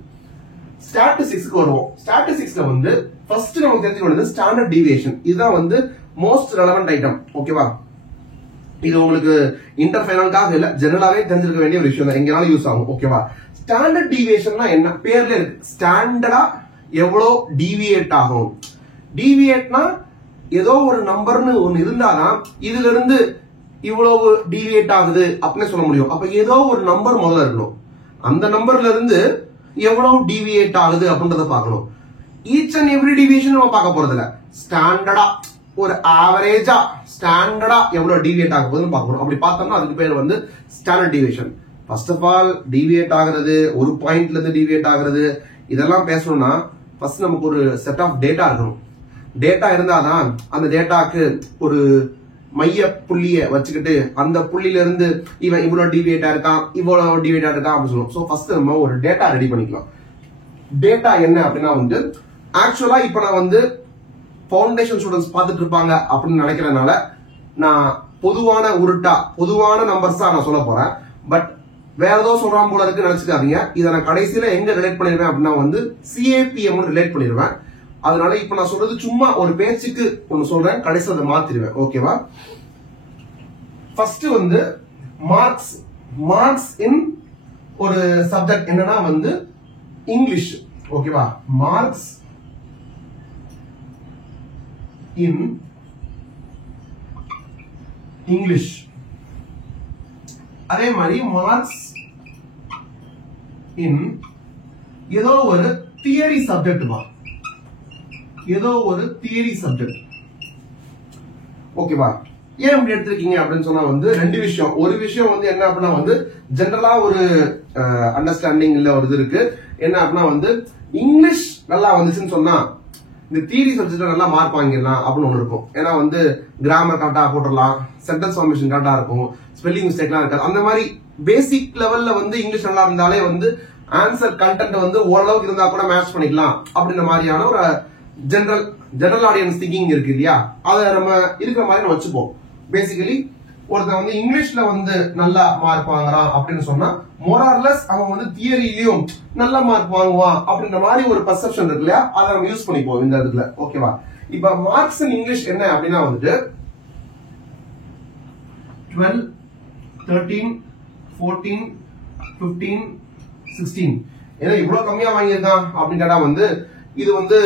ஸ்டாட்டிஸ்டிக்ஸ்க்கு வருவோம். ஸ்டாட்டிஸ்டிக்ஸ்ல வந்து ஃபர்ஸ்ட் நமக்கு தெரிஞ்சுக்க வேண்டியது ஸ்டாண்டர்ட் டீவியேஷன். இதுதான் வந்து மோஸ்ட் ரெலவென்ட் ஐட்டம். ஓகேவா? இது உங்களுக்கு இன்டர் ஃபைனலுக்காக இல்ல, ஜெனரலாவே தெரிஞ்சிருக்க வேண்டிய ஒரு விஷயம் தான். எங்கனாலும் யூஸ் ஆகும். ஓகேவா? ஸ்டாண்டர்ட் டீவியேஷன்னா என்ன? பேர்ல இருக்கு. ஸ்டாண்டர்டா எவ்வளவு டீவியேட் ஆகும். டீவியேட்னா ஏதோ ஒரு நம்பர்னு ஒன்னு இருந்தாதான் இதுல இருந்து இவ்வளவு டீவியேட் ஆகுது அப்படின்னு சொல்ல முடியும். அப்ப ஏதோ ஒரு நம்பர் முதல்ல இருக்கணும். அந்த நம்பர்ல இருந்து எவ்வளவு டீவியேட் ஆகுது அப்படின்றத பார்க்கணும். ஈச் அண்ட் எவ்ரி டீவியேஷன் நம்ம பார்க்க போறது இல்ல. ஸ்டாண்டர்டா ஒரு ஆவரேஜா ஸ்டாண்டர்டா எவ்வளவு டீவியேட் ஆக போகுதுன்னு பார்க்கணும். அப்படி பார்த்தோம்னா அதுக்கு பேர் வந்து standard deviation. First of all deviate ஆகுறது, ஒரு பாயிண்ட்ல இருந்து டீவியேட் ஆகுறது, இதெல்லாம் பேசணும்னா ஃபர்ஸ்ட் நமக்கு ஒரு செட் ஆஃப் டேட்டா இருக்கணும். டேட்டா இருந்தாதான் அந்த டேட்டாக்கு ஒரு மைய புள்ளிய வச்சுக்கிட்டு அந்த புள்ளியில இருந்து இவன் இவ்வளவு டீவியேட்டா இருக்கான், இவ்வளவு டீவியேட்டா இருக்கான் அப்படின்னு சொல்லுவோம். சோ ஃபர்ஸ்ட் நம்ம ஒரு டேட்டா ரெடி பண்ணிக்கலாம். டேட்டா என்ன அப்படின்னா வந்து ஆக்சுவலா இப்ப நான் வந்து ஃபவுண்டேஷன் ஸ்டூடெண்ட்ஸ் பார்த்துட்டு இருப்பாங்க அப்படின்னு நினைக்கிறதுனால நான் பொதுவான நம்பர்ஸா நான் சொல்ல போறேன். பட் வேற ஏதோ சொல்றான் போல இருக்கு நினைச்சுக்காதீங்க. இதை நான் கடைசியில எங்க ரிலேட் பண்ணிருவேன் அப்படின்னா வந்து CAPM ரிலேட் பண்ணிருவேன். அதனால இப்ப நான் சொல்றது சும்மா ஒரு பேச்சுக்கு ஒன்னு சொல்றேன், கடைசியில் அதை மாத்திடுவேன். ஓகேவா? ஃபர்ஸ்ட் வந்து மார்க்ஸ் இன் ஒரு சப்ஜெக்ட் என்னன்னா வந்து இங்கிலீஷ். ஓகேவா? Marks in English. அதே மாதிரி மார்க்ஸ் இன் ஏதோ ஒரு தியரி சப்ஜெக்ட் தான். ஏதோ ஒரு தியரி சப்ஜெக்ட். ஓகேவா? ஏன் அப்படி எடுத்திருக்கீங்க அப்படின்னு சொன்னா வந்து ரெண்டு விஷயம். ஒரு விஷயம் வந்து என்ன அப்படின்னா வந்து ஜெனரலா ஒரு அண்டர்ஸ்டாண்டிங் இல்ல ஒரு இது இருக்கு. என்ன அப்படின்னா வந்து இங்கிலீஷ் நல்லா வந்துச்சுன்னு சொன்னா இந்த தியரி சப்ஜெக்ட் நல்லா மார்க் வாங்கிடலாம் அப்படின்னு ஒண்ணு இருக்கும். ஏன்னா வந்து கிராமர் கரெக்டா போட்டுடலாம், சென்டென்ஸ் ஃபார்மேஷன் கரெக்டா இருக்கும், ஸ்பெல்லிங் மிஸ்டேக்லாம் இருக்காது. அந்த மாதிரி பேசிக் லெவல்ல வந்து இங்கிலீஷ் நல்லா இருந்தாலே வந்து ஆன்சர் கண்டென்ட் வந்து ஓரளவுக்கு இருந்தா கூட மேட்ச் பண்ணிக்கலாம் அப்படின்ற மாதிரியான ஒரு ஜெனரல் ஆடியன்ஸ் திங்கிங் இருக்கு இல்லையா? அதை நம்ம இருக்கிற மாதிரி நம்ம வச்சுப்போம். பேசிக்கலி ஒருத்தன் வந்து இங்கிலீஷ்ல வந்து நல்லா மார்க் வாங்குறான் அப்படின்னு சொன்னா மோரார்லெஸ் அவன் வந்து தியரியிலயும் நல்ல மார்க் வாங்குவான் அப்படின்ற மாதிரி ஒரு பர்செப்ஷன் இருக்கு இல்லையா? அதை நம்ம யூஸ் பண்ணிப்போம் இந்த இடத்துல. ஓகேவா? இப்ப மார்க்ஸ் இன் இங்கிலீஷ் என்ன அப்படின்னா வந்துட்டு 12, 13, 14, 15, 16. ஏன்னா இவ்வளவு கம்மியா வாங்கியிருக்கான் அப்படின்னு கேட்டா வந்து இது வந்து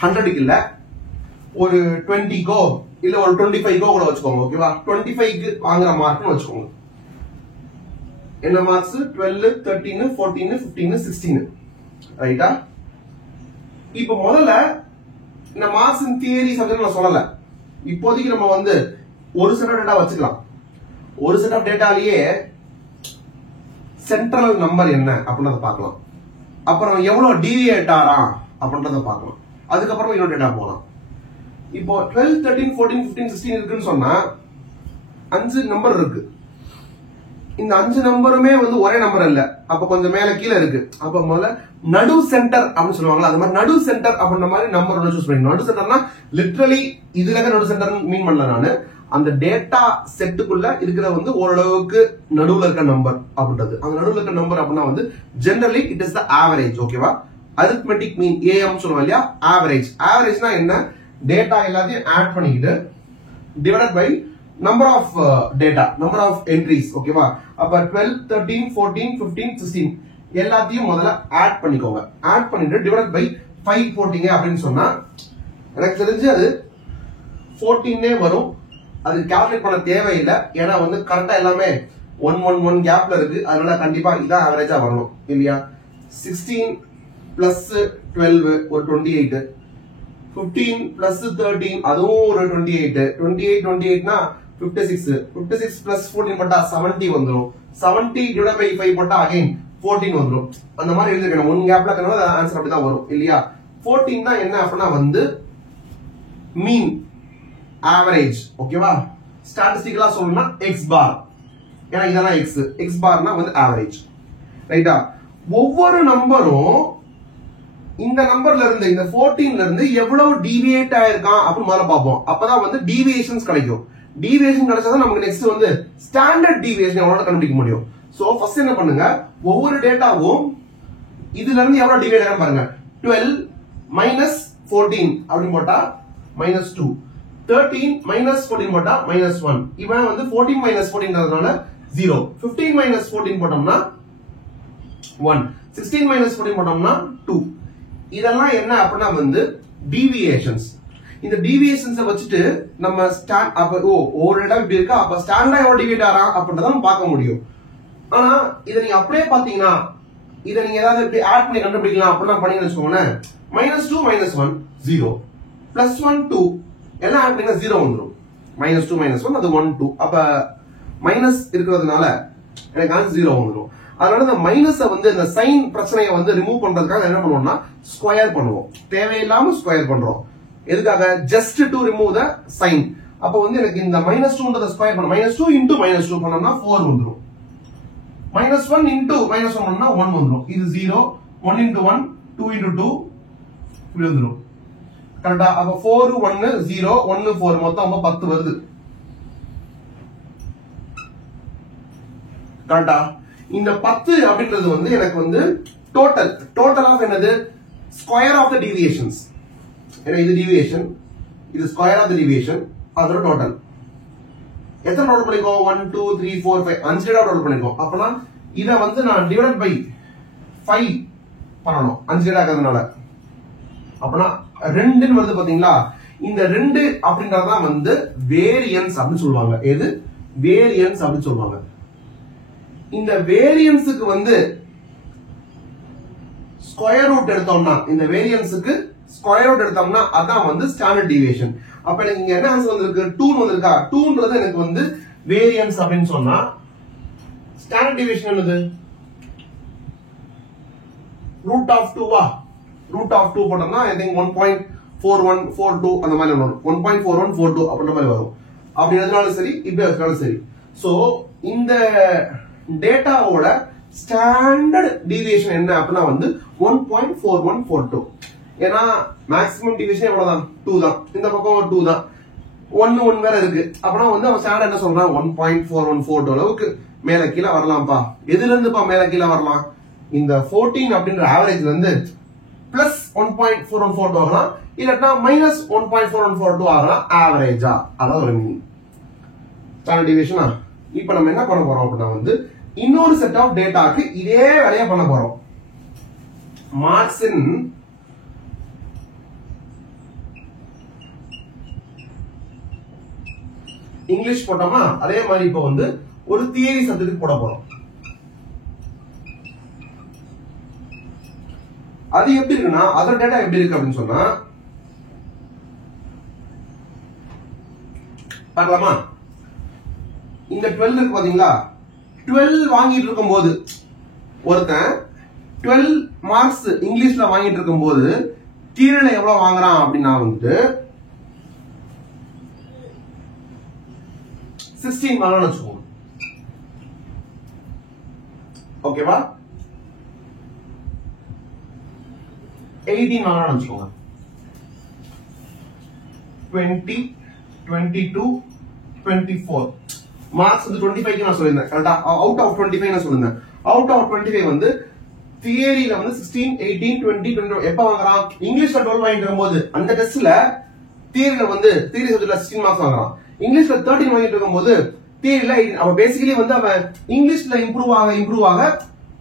100க்கு இல்ல, ஒரு 20கோ இல்ல ஒரு 25கோ கூட வச்சுக்கோங்க. ஓகேவா? 25க்கு வாங்குற மார்க்னு வச்சுக்கோங்க. என்ன மார்க்ஸ்? 12, 13, 14, 15, 16. ரைட்டா? இப்ப முதல்ல இந்த மார்க்ஸ் இன் தியரி சப்ஜெக்ட் நான் சொல்லல. இப்போதைக்கு நம்ம வந்து ஒரு செட் ஆஃப் டேட்டா வச்சுக்கலாம். ஒரு செட் ஆஃப் டேட்டாலேயே சென்ட்ரல் நம்பர் என்ன அப்படின்றத பார்க்கலாம். அப்புறம் எவ்வளவு டீவியேட் ஆறான் அப்படின்றத பார்க்கலாம். அதுக்கப்புறம் இன்னொரு டேட்டா போகலாம். இப்போ 12, 13, 14, 15, 16 இருக்குன்னு சொன்னா 5 நம்பர் இருக்கு. இந்த 5 நம்பருமே வந்து ஒரே நம்பர் இல்ல. அப்ப கொஞ்சம் மேல கீழே இருக்கு. அப்ப முதல்ல நடு சென்டர் அப்படின்னு சொல்லுவாங்க. அந்த மாதிரி நடு சென்டர் அப்படின்ற மாதிரி நம்பர் ஒன்று சூஸ் பண்ணிக்கணும். நடு சென்டர்னா லிட்டரலி இதுல இருக்க நடு சென்டர் மீன் பண்ணல நானு. அந்த டேட்டா செட்டுக்குள்ள இருக்கிற வந்து ஓரளவுக்கு நடுவுல இருக்க நம்பர் அப்படின்றது. அந்த நடுவுல இருக்க நம்பர் அப்படின்னா வந்து generally it is the average. ஓகேவா? அரித்மெட்டிக் மீன் ஏஎம் சொல்லுவோம் இல்லையா? ஆவரேஜ். ஆவரேஜ்னா என்ன? டேட்டா எல்லாத்தையும் ஆட் பண்ணிக்கிட்டு divided by number of data, number of entries. ஓகேவா? அப்ப 12, 13, 14, 15, 16 எல்லாத்தையும் முதல்ல ஆட் பண்ணிக்கோங்க. ஆட் பண்ணிட்டு டிவைடட் பை 5 போட்டீங்க அப்படின்னு சொன்னா எனக்கு தெரிஞ்சு அது 14 வரும். அது கால்குலேட் பண்ண தேவையில்லை. ஏன்னா வந்து கரெக்டா எல்லாமே 1 கேப்ல இருக்கு. அதனால கண்டிப்பா இதான் ஆவரேஜா வரணும் இல்லையா? 16 பிளஸ் 12 ஒரு 28, 15 பிளஸ் 13 அதுவும் ஒரு 28, 28னா 56, 56 பிளஸ் 14 போட்டா 70 வந்துடும். 70 டிவைட் பை 5 போட்டா அகைன் 14 வந்துடும். அந்த மாதிரி எழுதிருக்கணும். 1 கேப்ல இருக்கனால ஆன்சர் அப்படிதான் வரும் இல்லையா? 14 தான் என்ன அப்படின்னா வந்து மீன், ஆவரேஜ். ஓகேவா? ஸ்டாட்டிஸ்டிக்கலா சொல்லணும்னா எக்ஸ் பார். ஏன்னா இதெல்லாம் எக்ஸ், எக்ஸ் பார்னா வந்து ஆவரேஜ். ரைட்டா? ஒவ்வொரு நம்பரும் இந்த நம்பர்ல இருந்து, இந்த 14ல இருந்து எவ்வளவு டீவியேட் ஆயிருக்கான் அப்படின்னு முதல்ல பார்ப்போம். அப்பதான் வந்து டீவியேஷன்ஸ் கிடைக்கும். டீவியேஷன் கிடைச்சாதான் நமக்கு நெக்ஸ்ட் வந்து ஸ்டாண்டர்ட் டீவியேஷன் எவ்வளவு கண்டுபிடிக்க முடியும். சோ ஃபர்ஸ்ட் என்ன பண்ணுங்க, ஒவ்வொரு டேட்டாவும் இதுல இருந்து எவ்வளவு டீவியேட் ஆகும் பாருங்க. 12 மைனஸ் 14 அப்படின்னு போட்டா -2, 13 மைனஸ் 14 போட்டா -1. இவன் வந்து 14 மைனஸ் 14ன்றதுனால 0, 15 மைனஸ் 14 போட்டோம்னா 1, 16 மைனஸ் 14 போட்டோம்னா 2. இதெல்லாம் என்ன அப்படின்னா வந்து டீவியேஷன்ஸ். இந்த டீவியேஷன்ஸ் வச்சுட்டு நம்ம ஒரு இடம் இப்படி இருக்கா, அப்ப ஸ்டாண்டர்டா எவ்வளவு டீவியேட் ஆறா அப்படின்றத பார்க்க முடியும். ஆனா இதை நீங்க அப்படியே பாத்தீங்கன்னா, இதை நீங்க ஏதாவது இப்படி ஆட் பண்ணி கண்டுபிடிக்கலாம் அப்படின்னா பண்ணீங்கன்னு வச்சுக்கோங்களேன். -2 -1 0, +1 2 எல்லாம் ஆட் பண்ணீங்கன்னா 0 வந்துடும். -2 -1 அது 1 2. அப்ப மைனஸ் இருக்கிறதுனால எனக்கு ஆன்சர் 0 வந்துடும். அதனால இந்த மைனஸை வந்து இந்த சைன் பிரச்சனையை வந்து ரிமூவ் பண்றதுக்காக என்ன பண்ணுவோம்னா ஸ்கொயர் பண்ணுவோம். தேவையில்லாம ஸ்கொயர் பண்றோம். எதுக்காக? Just to remove the sign. அப்ப வந்து எனக்கு இந்த -2ன்றத ஸ்கொயர் பண்ண, -2 இன்டு -2 பண்ணோம்னா 4 வந்துடும். -1 இன்டு -1 பண்ணா 1 வந்துடும். இது 0, 1 இன்டு 1, 2 இன்டு 2 இப்படி வந்துடும். கரெக்டா? அப்ப 4 1 0 1 4 மொத்தம் 10 வருது. கரெக்டா? இந்த 10 அப்படின்றது வந்து எனக்கு வந்து டோட்டல் ஆஃப் என்னது? Square of the deviations. ஏன்னா இது டீவியேஷன், இது ஸ்கொயர் ஆஃப் த டீவியேஷன், அதோட டோட்டல். எத்தனை டோட்டல் பண்ணிருக்கோம்? 1 2 3 4 5 5 டேட்டா டோட்டல் பண்ணிருக்கோம். அப்பனா இத வந்து நான் டிவைட் பை 5 பண்ணணும் 5 டேட்டா இருக்கிறதுனால. அப்பனா 2ன்னு வருது பாத்தீங்களா? இந்த 2 அப்படின்றதான் வந்து வேரியன்ஸ் அப்படின்னு சொல்லுவாங்க. எது? வேரியன்ஸ் அப்படின்னு சொல்லுவாங்க. இந்த வேரியன்ஸுக்கு வந்து ஸ்கொயர் ரூட் எடுத்தோம்னா, இந்த வேரியன்ஸுக்கு ஸ்கொயர் ரூட் எடுத்தோம்னா அதான் வந்து ஸ்டாண்டர்ட் டீவியேஷன். அப்ப எனக்கு இங்க என்ன ஆன்சர் வந்திருக்கு? 2 வந்திருக்கா? 2ன்றது எனக்கு வந்து வேரியன்ஸ் அப்படின்னு சொன்னா ஸ்டாண்டர்ட் டீவியேஷன் என்னது? ரூட் ஆஃப் 2வா? ரூட் ஆஃப் 2 போட்டோம்னா ஐ திங்க் 1.4142 அந்த மாதிரி வரும். 1.4142 அப்படின்ற மாதிரி வரும். அப்படி எதுனாலும் சரி, இப்படி எதுனாலும் சரி. சோ இந்த டேட்டாவோட ஸ்டாண்டர்ட் டீவியேஷன் என்ன அப்படின்னா வந்து 1.4142. ஏன்னா மேக்ஸிமம் டீவியேஷன் எவ்வளவுதான்? 2 தான். இந்த பக்கம் 2 தான். 1 வேற இருக்கு. அப்பனா வந்து அவன் ஸ்டாண்டர்ட் என்ன சொல்றான்? 1.4142 அளவுக்கு மேல கீழே வரலாம்ப்பா. எதுல இருந்துப்பா மேல கீழே வரலாம்? இந்த 14 அப்படின்ற ஆவரேஜ்ல இருந்து பிளஸ் 1.4142 ஆகலாம், இல்லாட்டா -1.4142 ஆகலாம். ஆவரேஜா? அதான் ஒரு மீனிங். ஸ்டாண்டர்ட் டிவியேஷனா இப்போ நம்ம என்ன பண்ண போறோம் அப்படின்னா வந்து இன்னொரு செட் ஆஃப் டேட்டாக்கு இதே வேலையை பண்ண போறோம். மார்க்ஸ் இன் இங்கிலீஷ் போட்டோமா அதே மாதிரி இப்போ வந்து ஒரு தியரி சப்ஜெக்ட் போட போறோம். அது எப்படி இருக்குன்னா அதர் டேட்டா எப்படி இருக்கு அப்படின்னு சொன்னா பார்க்கலாமா. இந்த 12 இருக்கு பாத்தீங்களா, 12 வாங்கிட்டு இருக்கும் போது ஒருத்தன் 12 மார்க்ஸ் இங்கிலீஷ்ல வாங்கிட்டு இருக்கும் போது தியரியில எவ்வளவு வாங்குறான் அப்படின்னா வந்து 16 வாங்கணும்னு வச்சுக்கோங்க. ஓகேவா, 18 வாங்கணும்னு வச்சுக்கோங்க. 20, 22, 24 மார்க்ஸ் வந்து 25 நான் சொல்லிருந்தேன் கரெக்டா. அவுட் ஆஃப் 25 நான் சொல்லிருந்தேன். அவுட் ஆஃப் 25 வந்து தியரியில வந்து 16, 18, 20, 22 எப்ப வாங்குறான்? இங்கிலீஷ்ல 12 வாங்கிட்டு இருக்கும்போது அந்த டெஸ்ட்ல தியரியில வந்து தியரி சப்ஜெக்ட்ல 16 மார்க்ஸ் வாங்குறான். இங்கிலீஷ்ல 13 வாங்கிட்டு இருக்கும்போது தியரியில அவன் பேசிக்கலி வந்து அவன் இங்கிலீஷ்ல இம்ப்ரூவ் ஆக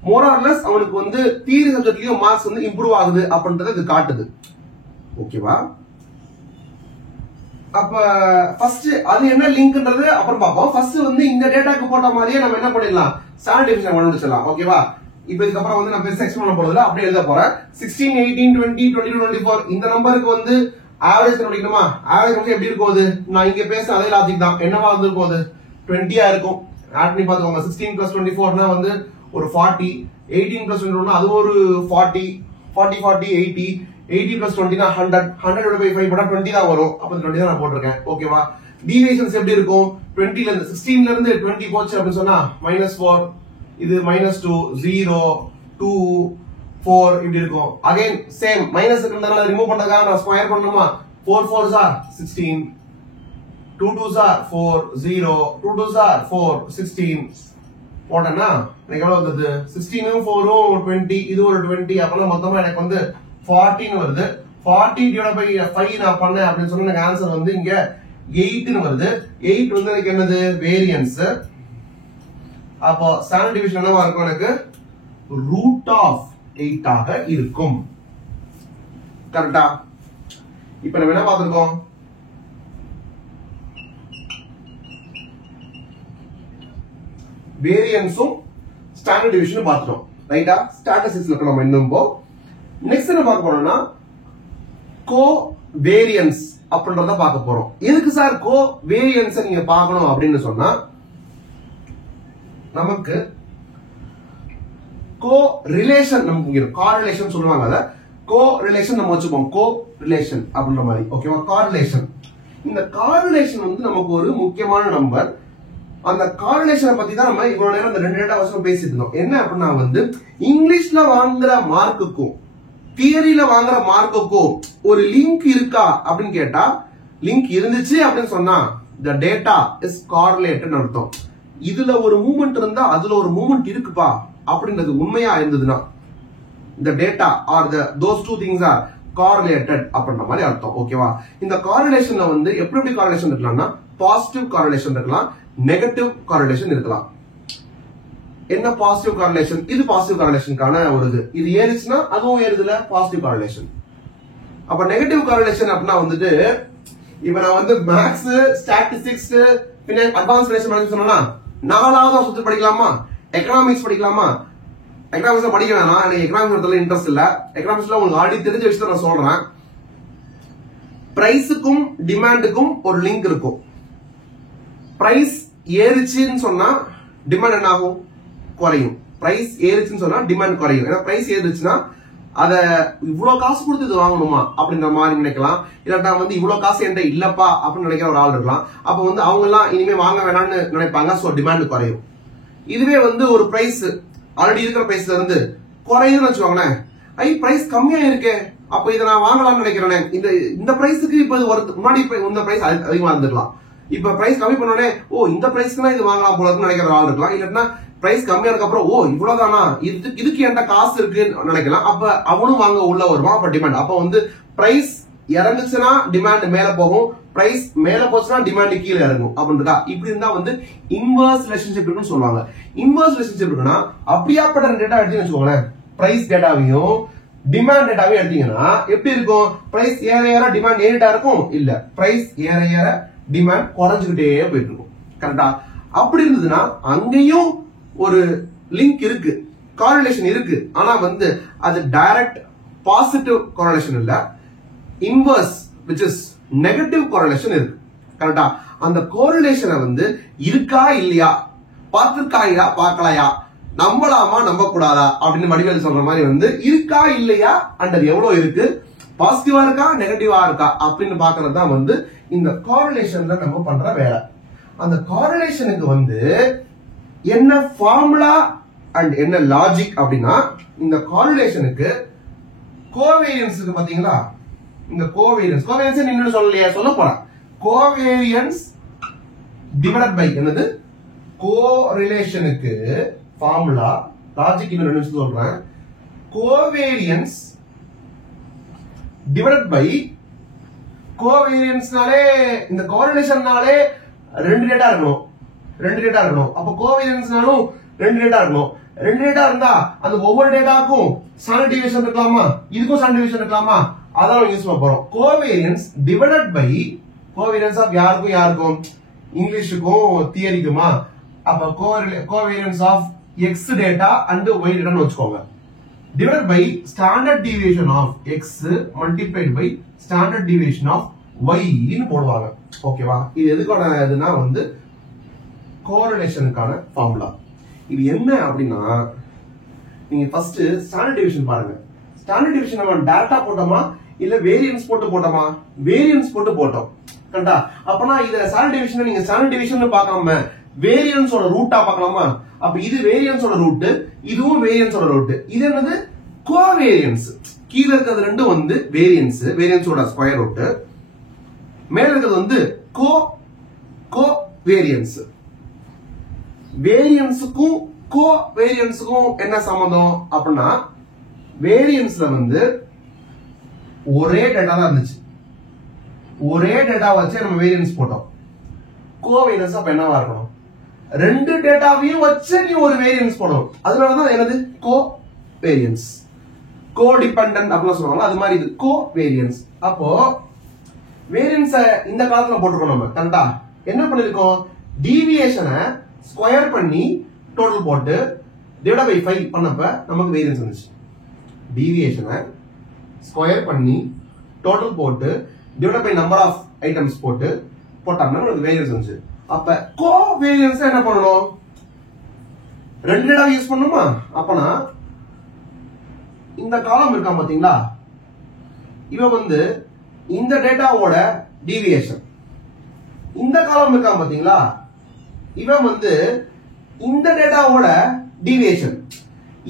மோர் ஆர் லெஸ் அவனுக்கு வந்து தியரி சப்ஜெக்ட்லயும் மார்க்ஸ் வந்து இம்ப்ரூவ் ஆகுது அப்படின்றத இது காட்டுது. ஓகேவா, அப்ப ஃபர்ஸ்ட் அது என்ன லிங்க்ன்றது அப்புறம் பார்ப்போம். ஃபர்ஸ்ட் வந்து இந்த டேட்டாக்கு போட்ட மாதிரியே நம்ம என்ன பண்ணிடலாம், ஸ்டாண்டர்ட் டிவியேஷன் கண்டுபிடிச்சிடலாம். ஓகேவா, இப்போ இதுக்கப்புறம் வந்து நான் பெருசா எக்ஸ்பிளைன் பண்ண போறதில்ல, அப்படியே எழுத போறேன். 16, 18, 20, 22, 24 இந்த நம்பருக்கு வந்து ஆவரேஜ் கண்டுபிடிக்கணுமா? ஆவரேஜ் வந்து எப்படி இருக்கும்? நான் இங்க பேச அதே லாஜிக் தான். என்னவா இருந்திருக்கும்? 20 இருக்கும். ஆட் பண்ணி பாத்துக்கோங்க. 16 plus 24 வந்து ஒரு 40, 18 plus 21 அது ஒரு 40, 80, 80 plus 20 100, 100/5 போட்டா 20 தான் வரும். அப்ப 20 தான் நான் போட்டிருக்கேன். ஓகேவா, டீவியேஷன்ஸ் எப்படி இருக்கும்? 20 ல இருந்து 16 ல இருந்து 20 போச்சு அப்படின்னு சொன்னா -4, இது -2, 0, 2, 4 இப்படி இருக்கும். அகைன் சேம் மைனஸ் இருக்கிறதுனால ரிமூவ் பண்றதுக்காக நான் ஸ்கொயர் பண்ணணுமா? 4 4s are 16, 2 2s are 4, 0, 2 2s are 4, 16 போட்டேன்னா எனக்கு எவ்வளவு வந்தது? 16 4 20, இது ஒரு 20, அப்பெல்லாம் மொத்தமா எனக்கு வந்து 40 வருது. 40/5 நான் பண்ணேன் அப்படின்னு சொன்னா எனக்கு ஆன்சர் வந்து இங்க 8 வருது. 8 வந்து எனக்கு என்னது? வேரியன்ஸ். அப்போ ஸ்டாண்டர்ட் டிவியேஷன் என்னவா இருக்கும்? எனக்கு √8 ஆக இருக்கும். கரெக்டா? இப்ப நம்ம என்ன பார்த்திருக்கோம்? வேரியன்ஸும் ஸ்டாண்டர்ட் டிவியேஷனும் பார்த்துட்டோம். ரைட்டா? ஸ்டாட்டிஸ்டிக்ஸ்ல இருக்க நம்ம இன்னும் நெக்ஸ்ட் என்ன பார்க்க போறோம்னா கோ வேரியன்ஸ் அப்படின்றத பார்க்க போறோம். எதுக்கு சார் கோ வேரியன்ஸ் நீங்க பார்க்கணும் அப்படின்னு சொன்னா நமக்கு கோ ரிலேஷன் நமக்கு காரிலேஷன் சொல்லுவாங்க. அத கோ ரிலேஷன் நம்ம வச்சுப்போம். கோ ரிலேஷன் அப்படின்ற மாதிரி. ஓகேவா, காரிலேஷன். இந்த காரிலேஷன் வந்து நமக்கு ஒரு முக்கியமான நம்பர். அந்த காரிலேஷனை பத்தி தான் நம்ம இவ்வளவு நேரம் அந்த 2 டேட்டா வச்சு பேசிட்டு இருந்தோம். என்ன அப்படின்னா வந்து இங்கிலீஷ்ல வாங்குற மார்க்குக்கும் தியரியில வாங்குற மார்க்குக்கும் ஒரு லிங்க் இருக்கா அப்படின்னு கேட்டா, லிங்க் இருந்துச்சு அப்படின்னு சொன்னா the data is correlated அர்த்தம். இதுல ஒரு மூவ்மெண்ட் இருந்தா அதுல ஒரு மூவ்மெண்ட் இருக்குப்பா அப்படின்றது உண்மையா இருந்ததுன்னா the data or those two things are correlated அப்படின்ற மாதிரி அர்த்தம். ஓகேவா, இந்த காரிலேஷன்ல வந்து எப்படி காரிலேஷன் இருக்கலாம்னா பாசிட்டிவ் காரிலேஷன் இருக்கலாம், நெகட்டிவ் காரிலேஷன் இருக்கலாம். என்ன பாசிட்டிவ் காரிலேஷன்? இது பாசிட்டிவ் காரிலேஷனுக்கான ஒரு இது ஏறுச்சுன்னா அதுவும் ஏறுதுல பாசிட்டிவ் காரிலேஷன். அப்ப நெகட்டிவ் காரிலேஷன் அப்படின்னா வந்துட்டு இப்ப நான் வந்து மேத்ஸ், ஸ்டாட்டிஸ்டிக்ஸ், அட்வான்ஸ் ரிலேஷன் படிக்க சொன்னா 4வது வருஷத்துக்கு படிக்கலாமா? எக்கனாமிக்ஸ் படிக்கலாமா? எக்கனாமிக்ஸ் படிக்க வேணாம், எனக்கு எக்கனாமிக்ஸ் இன்ட்ரெஸ்ட் இல்ல. எக்கனாமிக்ஸ்ல உங்களுக்கு ஆல்ரெடி தெரிஞ்ச விஷயத்த நான் சொல்றேன். பிரைஸுக்கும் டிமாண்டுக்கும் ஒரு லிங்க் இருக்கும். பிரைஸ் ஏறுச்சுன்னு சொன்னா டிமாண்ட் என்ன ஆகும்? குறையும். பிரைஸ் ஏறுச்சுன்னு சொன்னா டிமாண்ட் குறையும். ஏன்னா பிரைஸ் ஏறுச்சுன்னா அத இவ்வளவு காசு கொடுத்து இது வாங்கணுமா அப்படின்ற மாதிரி நினைக்கலாம். இல்லாட்டா வந்து இவ்வளவு காசு என்கிட்ட இல்லப்பா அப்படின்னு நினைக்கிற ஒரு ஆள் இருக்கலாம். அப்ப வந்து அவங்க எல்லாம் இனிமே வாங்க வேணாம்னு நினைப்பாங்க. சோ டிமாண்ட் குறையும். இதுவே வந்து ஒரு பிரைஸ் ஆல்ரெடி இருக்கிற பிரைஸ்ல இருந்து குறையுதுன்னு வச்சுக்கோங்களேன், பிரைஸ் கம்மியா இருக்கே, அப்ப இதை நான் வாங்கலாம்னு நினைக்கிறேன். இந்த பிரைஸுக்கு இப்ப முன்னாடி இந்த பிரைஸ் அதிகமா இருந்துக்கலாம். இப்ப பிரைஸ் கம்மி பண்ணோடனே இந்த பிரைஸ்க்கு இது வாங்கலாம் போலன்னு நினைக்கிற ஆள் இருக்கலாம். இல்லன்னா பிரைஸ் கம்மியானதுக்கு அப்புறம் இவ்வளவுதானா, இதுக்கு என்கிட்ட காசு இருக்குன்னு நினைக்கலாம். அப்ப அவனும் வாங்க உள்ள வருவான். அப்ப டிமாண்ட். அப்ப வந்து பிரைஸ் இறங்குச்சுன்னா டிமாண்ட் மேல போகும், பிரைஸ் மேல போச்சுன்னா டிமாண்ட் கீழே இறங்கும் அப்படின்றதா. இப்படி இருந்தா வந்து இன்வர்ஸ் ரிலேஷன்ஷிப் இருக்குன்னு சொல்லுவாங்க. இன்வர்ஸ் ரிலேஷன்ஷிப் இருக்குன்னா அப்படியாப்பட்ட டேட்டா எடுத்தீங்கன்னு வச்சுக்கோங்களேன், பிரைஸ் டேட்டாவையும் டிமாண்ட் டேட்டாவையும் எடுத்தீங்கன்னா எப்படி இருக்கும்? பிரைஸ் ஏற ஏற டிமாண்ட் ஏறிட்டா இருக்கும்? இல்ல, பிரைஸ் ஏற ஏற டிமாண்ட் குறைஞ்சுக்கிட்டே போயிட்டு இருக்கும். கரெக்டா? அப்படி இருந்ததுன்னா அங்கேயும் ஒரு லிங்க் இருக்கு, காரிலேஷன் இருக்கு. ஆனா வந்து அது டைரக்ட் பாசிட்டிவ் காரிலேஷன் இல்ல, inverse which is negative correlation இருக்கு. கரெக்டா? அந்த கோரிலேஷனை வந்து இருக்கா இல்லையா, பார்த்திருக்காயா பார்க்கலையா, நம்பலாமா நம்ப கூடாதா அப்படின்னு வடிவேல் சொல்ற மாதிரி வந்து இருக்கா இல்லையா அண்ட் அது எவ்வளவு இருக்கு, பாசிட்டிவா இருக்கா நெகட்டிவா இருக்கா அப்படின்னு பாக்குறது தான் வந்து இந்த கோரிலேஷன்ல நம்ம பண்ற வேலை. அந்த கோரிலேஷனுக்கு வந்து என்ன ஃபார்முலா அண்ட் என்ன லாஜிக் அப்படின்னா, இந்த கோரிலேஷனுக்கு கோவேரியன்ஸ் இருக்கு பாத்தீங்களா, இந்த கோவேரியன்ஸ் இன்னும் சொல்லலையா, சொல்ல போறேன். கோவேரியன்ஸ் டிவைடட் பை என்னது, கோரிலேஷனுக்கு ஃபார்முலா லாஜிக் இன்னும் 2 நிமிஷம் சொல்றேன். கோவேரியன்ஸ் டிவைடட் பை, கோவேரியன்ஸ்னாலே இந்த கோரிலேஷன்னாலே 2 டேட்டா இருக்கணும், 2 டேட்டா இருக்கணும். அப்ப கோவேரியன்ஸ்னாலும் 2 டேட்டா இருக்கணும். 2 டேட்டா இருந்தா அந்த ஒவ்வொரு டேட்டாக்கும் ஸ்டாண்டர்ட் டிவியேஷன் இருக்கலாமா, இதுக்கும் ஸ்டாண்டர்ட் டிவியேஷன் இருக்கலாமா, அதான் யூஸ் பண்ண போறோம். Covariance divided by covariance of யாருக்கும் யாருக்கும், இங்கிலீஷுக்கும் தியரிக்குமா. அப்ப covariance of x data and y டேட்டான்னு வச்சுக்கோங்க. Divided by standard deviation of x multiplied by standard deviation of ஒய்ன்னு போடுவாங்க. ஓகேவா? இது எதுக்கான இதுனா வந்து கோரிலேஷனுக்கான ஃபார்முலா. இது என்ன அப்படின்னா, நீங்க ஃபர்ஸ்ட் ஸ்டாண்டர்ட் டிவியேஷன் பாருங்க. ஸ்டாண்டர்ட் டிவியேஷன் நம்ம டைரக்டா போட்டோமா இல்ல வேரியன்ஸ் போட்டு போட்டோமா? வேரியன்ஸ் போட்டு போட்டோம். கரெக்டா? அப்பனா இதுல ஸ்டாண்டர்ட் டிவியேஷன் நீங்க ஸ்டாண்டர்ட் டிவியேஷன் பார்க்காம வேரியன்ஸோட ரூட்டா பார்க்கலாமா? அப்ப இது வேரியன்ஸோட ரூட், இதுவும் வேரியன்ஸோட ரூட். இது என்னது? கோவேரியன்ஸ். கீழ இருக்கிறது ரெண்டும் வந்து வேரியன்ஸ், வேரியன்ஸோட ஸ்கொயர் ரூட். மேல இருக்கிறது வந்து கோவேரியன்ஸ். வேரியன்ஸுக்கும் கோவேரியன்ஸுக்கும் என்ன சம்பந்தம் அப்படின்னா, வேரியன்ஸ்ல வந்து ஒரே டேட்டா தான் இருந்துச்சு, ஒரே டேட்டா வச்சு நம்ம வேரியன்ஸ் போட்டோம். கோவேரியன்ஸ் அப்ப என்னவா இருக்கணும்? 2 டேட்டாவையும் வச்சு நீ ஒரு வேரியன்ஸ் போடணும். அதனாலதான் என்னது கோவேரியன்ஸ். கோடிபெண்டன்ட் அப்படின்னு சொல்லுவாங்க, அது மாதிரி இது கோவேரியன்ஸ். அப்போ வேரியன்ஸ இந்த காலத்துல போட்டுருக்கோம் நம்ம. கரெக்டா? என்ன பண்ணிருக்கோம்? டீவியேஷனை ஸ்கொயர் பண்ணி டோட்டல் போட்டு டிவைட் பை 5 பண்ணப்ப நமக்கு வேரியன்ஸ் வந்துச்சு. டீவியேஷனை ஸ்கொயர் பண்ணி டோட்டல் போட்டு divide by number of items போட்டோம்னா நமக்கு வேரியன்ஸ் வந்துச்சு. அப்ப கோவேரியன்ஸ் என்ன பண்ணணும்? 2 டேட்டா யூஸ் பண்ணணுமா? அப்பனா இந்த காலம் இருக்கா பாத்தீங்களா, இவன் வந்து இந்த டேட்டாவோட டீவியேஷன். இந்த காலம் இருக்கா பாத்தீங்களா, இவன் வந்து இந்த டேட்டாவோட டீவியேஷன்.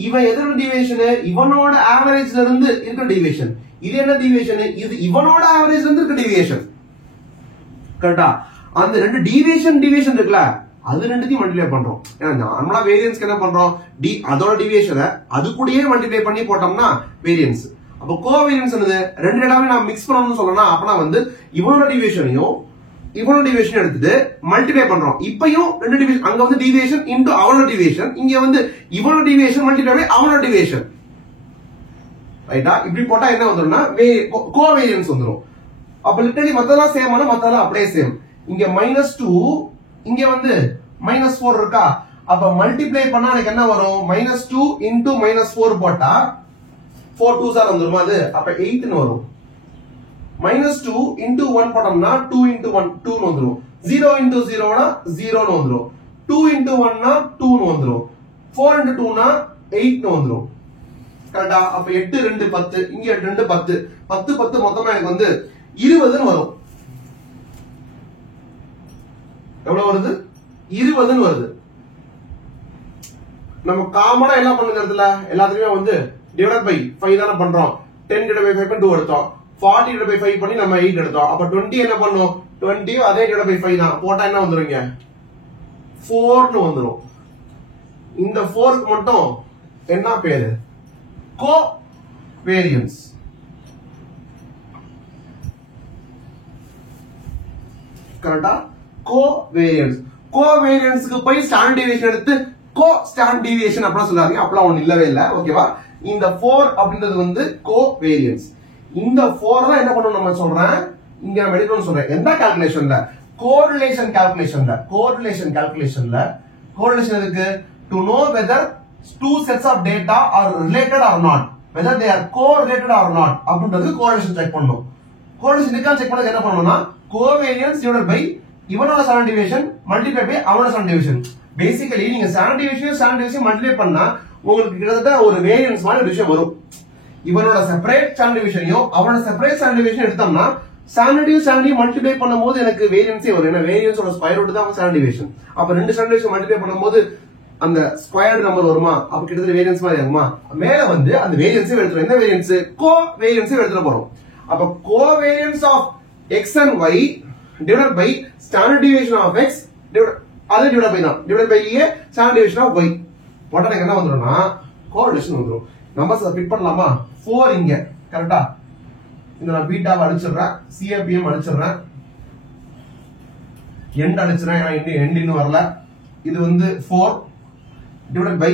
இவன் எதோட டீவியேஷன்? இவனோட ஆவரேஜ்ல இருந்து இருக்கிற டீவியேஷன். இது என்ன டீவியேஷன்? இது இவனோட ஆவரேஜ்ல இருந்து இருக்க டீவியேஷன். கரெக்டா? அந்த 2 டீவியேஷன் இருக்குல்ல, அது 2த்தையும் மல்டிப்ளை பண்றோம். ஏன்னா நார்மலா வேரியன்ஸ்க்கு என்ன பண்றோம்? அதோட டீவியேஷனை அது கூடயே மல்டிப்ளை பண்ணி போட்டோம்னா வேரியன்ஸ். அப்ப கோவேரியன்ஸ் என்னது? 2 டேட்டாவே நான் மிக்ஸ் பண்ணணும்னு சொல்லணும். அப்பனா வந்து இவனோட டீவியேஷனையும் இவனோட டிவியேஷன் எடுத்துட்டு மல்டிப்ளை பண்றோம். இப்பயும் 2 டிவியேஷன், அங்க வந்து டிவியேஷன் இன்டு அவனோட டிவியேஷன், இங்க வந்து இவனோட டிவியேஷன் மல்டிப்ளை பை அவனோட டிவியேஷன். ரைட்டா? இப்படி போட்டா என்ன வந்துரும்னா கோவேரியன்ஸ் வந்துரும். அப்ப லிட்டரலி மத்ததெல்லாம் சேம் ஆனா மத்ததெல்லாம் அப்படியே சேம். இங்க -2, இங்க வந்து -4 இருக்கா? அப்ப மல்டிப்ளை பண்ணா எனக்கு என்ன வரும்? -2 இன்டு -4 போட்டா 4 2s வந்துருமா? அது அப்ப 8 ன்னு வரும். -2 into 1 போட்டோம்னா 2 into 1 2 ன்னு வந்துரும். 0 into 0 னா 0 ன்னு வந்துரும். 2 into 1 னா 2 ன்னு வந்துரும். 4 into 2 னா 8 ன்னு வந்துரும். கரெக்டா? அப்ப 8 2 10, இங்க 8 2 10, 10 10 மொத்தமா எனக்கு வந்து 20 ன்னு வரும். எவ்வளவு வருது? 20 ன்னு வருது. நம்ம காமனா என்ன பண்ணுங்கிறதுல எல்லாத்துலயுமே வந்து டிவைட் பை 5 தான பண்றோம். 10 டிவைட் பை 5 2 எடுத்தோம். 40 டிவைட் பை 5 பண்ணி நம்ம 8 எடுத்தோம். அப்ப 20 என்ன பண்ணும்? 20 அதே டிவைட் பை 5 தான். போட்டா என்ன வந்துருங்க? 4 ன்னு வந்துரும். இந்த 4க்கு மட்டும் என்ன பேரு? கோவேரியன்ஸ். கரெக்டா? கோவேரியன்ஸ். கோவேரியன்ஸ்க்கு போய் ஸ்டாண்டர்ட் டிவியேஷன் எடுத்து ஸ்டாண்டர்ட் டிவியேஷன் அப்படிலாம் சொல்லாதீங்க, அப்பலாம் ஒண்ணு இல்லவே இல்ல. ஓகேவா? இந்த 4 அப்படின்றது வந்து கோவேரியன்ஸ். இந்த 4 தான் என்ன பண்ணணும் நம்ம சொல்றேன், இங்க நம்ம எடுக்கணும்னு சொல்றேன். எந்த கால்குலேஷன்ல? கோரிலேஷன் கால்குலேஷன்ல. கோரிலேஷன் எதுக்கு? To know whether two sets of data are related or not, whether they are correlated or not அப்படின்றது கோரிலேஷன் செக் பண்ணணும். கோரிலேஷன் இருக்கான்னு செக் பண்ணது என்ன பண்ணணும்னா கோவேரியன்ஸ் டிவைடட் பை இவனோட ஸ்டாண்டர்ட் டிவியேஷன் மல்டிப்ளை பை அவனோட ஸ்டாண்டர்ட் டிவியேஷன். பேசிக்கலி நீங்க standard deviation multiply பண்ணா உங்களுக்கு கிட்டத்தட்ட ஒரு வேரியன்ஸ் மாதிரி ஒரு விஷயம் வரும். இவனோட செப்பரேட் ஸ்டாண்டர்ட் டிவியேஷனையும் அவனோட செப்பரேட் ஸ்டாண்டர்ட் டிவியேஷன் எடுத்தோம்னா ஸ்டாண்டர்ட் மல்டிப்ளை பண்ணும்போது எனக்கு வேரியன்ஸே வரும். ஏன்னா வேரியன்ஸோட ஸ்கொயர் ரூட் தான் ஸ்டாண்டர்ட் டிவியேஷன். அப்ப ரெண்டு ஸ்டாண்டர்ட் டிவியேஷன் மல்டிப்ளை பண்ணும்போது அந்த ஸ்கொயர்டு நம்பர் வருமா, அப்ப கிட்டத்தட்ட வேரியன்ஸ் மாதிரி ஆகுமா? மேல வந்து அந்த வேரியன்ஸே எடுத்துறோம். எந்த வேரியன்ஸ்? கோ வேரியன்ஸே எடுத்துட போறோம். அப்ப covariance of x and y divided by standard deviation of x அது டிவைட் பை தான். Divide by a standard deviation of y. உடனே என்ன வந்துரும்னா கோரிலேஷன் வந்துரும். நம்பர்ஸ் ஃபிட் பண்ணலாமா? 4 இங்க கரெக்ட்டா? இந்த நான் பீட்டாவை அடிச்சிடுறேன், சிஏபிஎம் அடிச்சிடுறேன், எண்ட் அடிச்சிடுறேன். ஏன்னா எண்ட் இன்னும் வரல. இது வந்து 4 டிவைடட் பை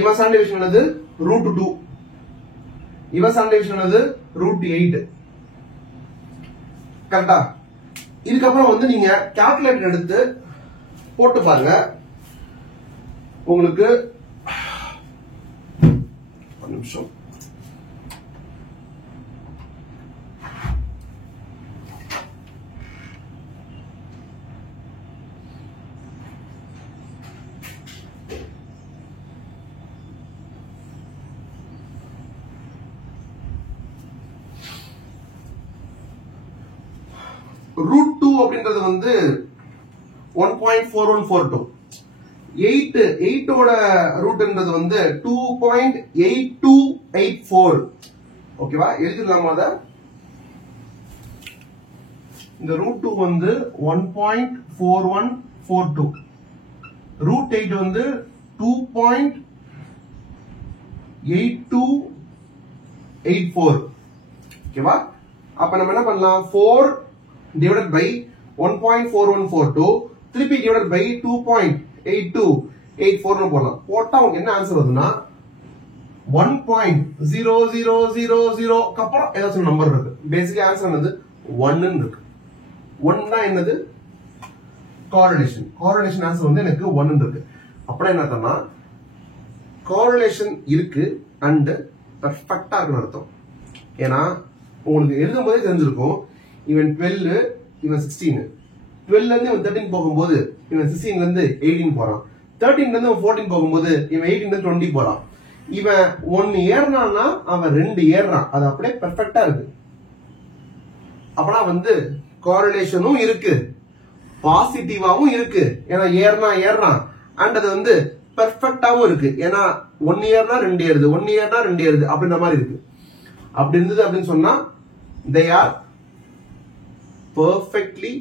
இவன் ஸ்டாண்டர்ட் டிவியேஷன் என்னது √2, இவன் ஸ்டாண்டர்ட் டிவியேஷன் என்னது √8. கரெக்டா? இதுக்கப்புறம் வந்து நீங்க கால்குலேட்டர் எடுத்து போட்டு பாருங்க. உங்களுக்கு ஒரு நிமிஷம். √2 அப்படின்றது வந்து 1.4142. 8 ஓட ரூட்ன்றது வந்து 2.8284. ஓகேவா? எழுதிடலாமா அத? இந்த √2 வந்து 1.4142, √8 வந்து 2.8284. ஓகேவா? அப்ப நம்ம என்ன பண்ணலாம்? 4 divided by 1.4142 திருப்பி divided by 2.8284 போடலாம். போட்டா உங்களுக்கு என்ன ஆன்சர் வருதுன்னா 1.0000 அப்புறம் ஏதாச்சும் நம்பர் இருக்கு. பேசிக்கலி ஆன்சர் என்னது 1 இருக்கு. 1 தான் என்னது? கோரிலேஷன். கோரிலேஷன் ஆன்சர் வந்து எனக்கு 1 இருக்கு. அப்புறம் என்ன அர்த்தம்னா கோரிலேஷன் இருக்கு அண்ட் பெர்ஃபெக்ட்டா இருக்குன்னு அர்த்தம். ஏன்னா உங்களுக்கு எழுதும் போதே தெரிஞ்சிருக்கும் இவன் 12 இவன் 16, 12ல இருந்து இவன் 13 போகும்போது இவன் 16ல இருந்து 18 போறான், 13ல இருந்து அவன் 14 போகும்போது இவன் 18ல இருந்து 20 போறான். இவன் 1 ஏறான்னா அவன் 2 ஏறான். அது அப்படியே பெர்ஃபெக்ட்டா இருக்கு. அப்பனா வந்து கோரிலேஷனும் இருக்கு, பாசிட்டிவாவும் இருக்கு. ஏன்னா ஏறான் அண்ட் அது வந்து பெர்ஃபெக்ட்டாவும் இருக்கு. ஏன்னா 1 ஏறினா 2 ஏறுது, 1 ஏறினா 2 ஏறுது அப்படின்ற மாதிரி இருக்கு. அப்படி இருந்தது அப்படின்னு சொன்னா they are perfectly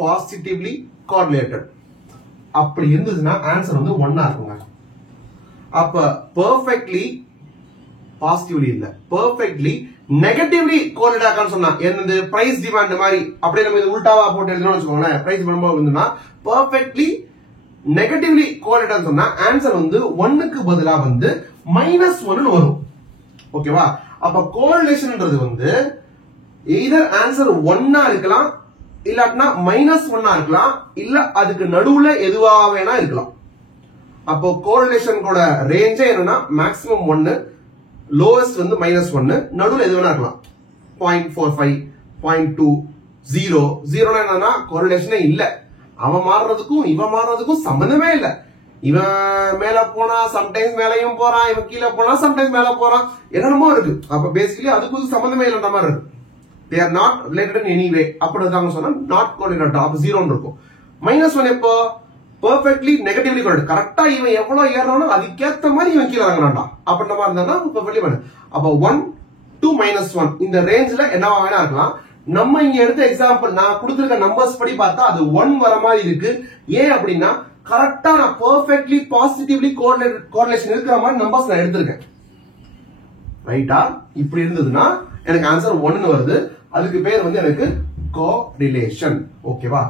positively correlated. அப்படி இருந்ததுன்னா ஆன்சர் வந்து 1 இருக்குங்க. அப்ப perfectly பாசிட்டிவ்லி இல்ல, perfectly நெகட்டிவ்லி கோரிலேட் ஆகான்னு சொன்னா என்னது? பிரைஸ் டிமாண்ட் மாதிரி. அப்படியே நம்ம இது உல்டாவா போட்டு எழுதணும்னு வச்சுக்கோங்களேன். பிரைஸ் டிமாண்ட் வந்துன்னா perfectly நெகட்டிவ்லி கோரிலேட் சொன்னா ஆன்சர் வந்து 1க்கு பதிலா வந்து -1 வரும். ஓகேவா? அப்ப கோரிலேஷன்ன்றது வந்து either ஆன்சர் 1 இருக்கலாம், இல்லாட்டினா -1 இருக்கலாம், இல்ல அதுக்கு நடுவுல எதுவா வேணா இருக்கலாம். அப்போ கோரிலேஷன் கூட ரேஞ்சே என்னன்னா மேக்ஸிமம் 1, லோவஸ்ட் வந்து -1, நடுவுல எது வேணா இருக்கலாம். 0.45, 0.2, 0. 0 என்னன்னா கோரிலேஷனே இல்ல. அவன் மாறுறதுக்கும் இவன் மாறுறதுக்கும் சம்பந்தமே இல்ல. இவன் மேல போனா சம்டைம்ஸ் மேலையும் போறான், இவன் கீழே போனா சம்டைம்ஸ் மேல போறான், என்னென்னமோ இருக்கு. அப்ப பேசிக்கலி அதுக்கு சம்பந்தமே இல்லைன்ற மாதிரி இருக்கு. they are not related in any way. அப்படிதான் சொன்னா not correlated. அப்ப 0 இருக்கும். -1 எப்போ? perfectly negatively correlated. கரெக்டா இவன் எவ்வளவு ஏறானோ அதுக்கேத்த மாதிரி இவன் கீழே இறங்குறான்டா அப்படின்ற மாதிரி இருந்தா perfectly பண்ணு. அப்ப 1 to -1 இந்த ரேஞ்ச்ல என்னவா வேணா இருக்கலாம். நம்ம இங்க எடுத்த எக்ஸாம்பிள் நான் கொடுத்திருக்க நம்பர்ஸ் படி பார்த்தா அது 1 வர மாதிரி இருக்கு. ஏன் அப்படின்னா கரெக்டா நான் perfectly positively correlation இருக்கிற மாதிரி நம்பர்ஸ் நான் எடுத்திருக்கேன். ரைட்டா? இப்படி இருந்ததுன்னா எனக்கு ஆன்சர் 1 வருது. அதுக்கு பேர் வந்து எனக்கு கோரிலேஷன். ஓகேவா?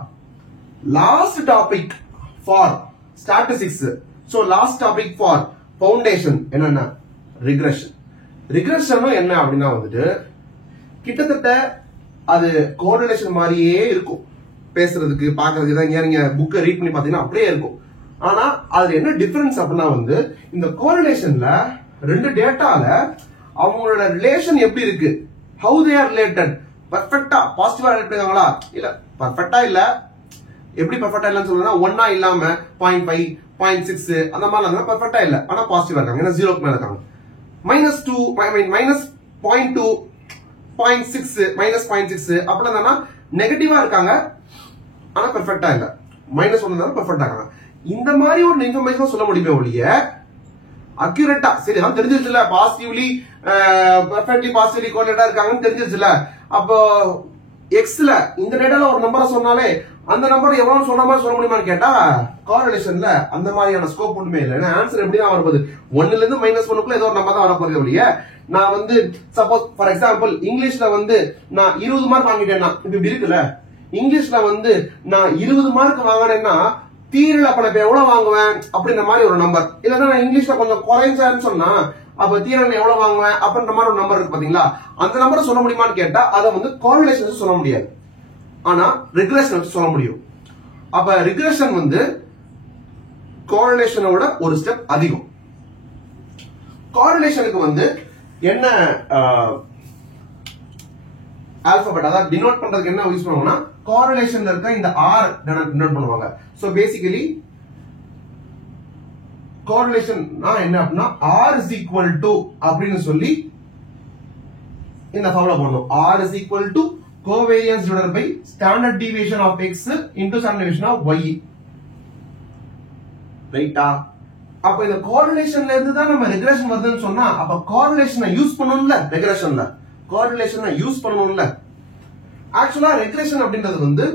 Last topic for statistics. So last topic for foundation என்னன்னா ரிக்ரெஷன். ரிக்ரெஷனும் என்ன அப்படின்னா வந்துட்டு கிட்டத்தட்ட அது கோரிலேஷன் மாதிரியே இருக்கும், பேசுறதுக்கு பாக்குறதுக்கு தான். நீங்க புக்கை ரீட் பண்ணி பாத்தீங்கன்னா அப்படியே இருக்கும். ஆனா அதுல என்ன டிஃபரன்ஸ் அப்படின்னா வந்து இந்த கோரிலேஷன்ல ரெண்டு டேட்டால அவங்களோட ரிலேஷன் எப்படி இருக்கு, ஹவு தே ஆர் ரிலேட்டட், பர்ஃபெக்டா பாசிட்டிவா ரிலேட் பண்ணிருக்காங்களா இல்ல பர்ஃபெக்டா இல்ல, எப்படி பர்ஃபெக்டா இல்லன்னு சொல்றேன்னா ஒன்னா இல்லாம 0.5 0.6 அந்த மாதிரி இருந்தா பர்ஃபெக்டா இல்ல, ஆனா பாசிட்டிவா இருக்காங்க, ஏன்னா 0க்கு மேல இருக்காங்க. -2 -0.2 0.6 -0.6 அப்படி இருந்தா நெகட்டிவா இருக்காங்க, ஆனா பெர்ஃபெக்ட்டா இல்ல. -1 இருந்தாலும் பெர்ஃபெக்ட்டா இருக்காங்க. இந்த மாதிரி ஒரு இன்ஃபர்மேஷன் சொல்ல முடியுமே ஒழிய அக்யூரேட்டா சரி அதான் தெரிஞ்சிருச்சுல, பாசிட்டிவ்லி பெர்ஃபெக்ட்லி பாசிட்டிவ்லி கோரிலேட்டா இருக்காங்கன்னு தெரிஞ்சிருச்சுல. அப்போ எக்ஸ்ல இந்த டேட்டால ஒரு நம்பரை சொன்னாலே அந்த நம்பர் எவ்வளவு சொல்ற மாதிரி சொல்ல முடியுமான்னு கேட்டா கோரிலேஷன்ல அந்த மாதிரியான ஸ்கோப் ஒண்ணுமே இல்லை. ஏன்னா ஆன்சர் எப்படிதான் வரப்போகுது, 1ல இருந்து -1க்குள்ள ஏதோ ஒரு நம்பர் தான் வரப்போகுது ஒழிய நான் வந்து சப்போஸ் ஃபார் எக்ஸாம்பிள் இங்கிலீஷ்ல வந்து நான் 20 மார்க் வாங்கிட்டேன்னா இப்படி இருக்குல்ல, இங்கிலீஷ்ல வந்து நான் 20 மார்க் வாங்கினேன்னா தீரில் அப்ப நான் எவ்வளவு வாங்குவேன் அப்படின்ற மாதிரி ஒரு நம்பர், இல்லன்னா நான் இங்கிலீஷ்ல கொஞ்சம் குறைஞ்சான்னு சொன்னா அப்ப தீரன் எவ்வளவு வாங்குவேன் அப்படின்ற மாதிரி ஒரு நம்பர் இருக்கு பாத்தீங்களா. அந்த நம்பரை சொல்ல முடியுமான்னு கேட்டா அதை வந்து கோரிலேஷன் சொல்ல முடியாது, ஆனா ரிக்ரெஷன் வச்சு சொல்ல முடியும். அப்ப ரிக்ரெஷன் வந்து கோரிலேஷனோட ஒரு ஸ்டெப் அதிகம். கோரிலேஷனுக்கு வந்து என்ன ஆல்பபெட் அதாவது டினோட் பண்றதுக்கு என்ன யூஸ் பண்ணுவாங்கன்னா கோரிலேஷன்ல இருக்க இந்த ஆர் டினோட் பண்ணுவாங்க. சோ பேசிக்கலி கோரிலேஷன் என்ன அப்படின்னா r is equal to அப்படின்னு சொல்லி இந்த ஃபார்முலா போடணும். r is equal to covariance divided by standard deviation of x into standard deviation of y. ரைட்டா? அப்ப இந்த கோரிலேஷன்ல இருந்து தான் நம்ம ரெக்ரெஷன் வருதுன்னு சொன்னா அப்ப கோரிலேஷனை யூஸ் பண்ணணும்ல, ரெக்ரெஷன்ல கோரிலேஷனை யூஸ் பண்ணணும்ல. ஆக்சுவலா ரெக்ரெஷன் அப்படின்றது வந்து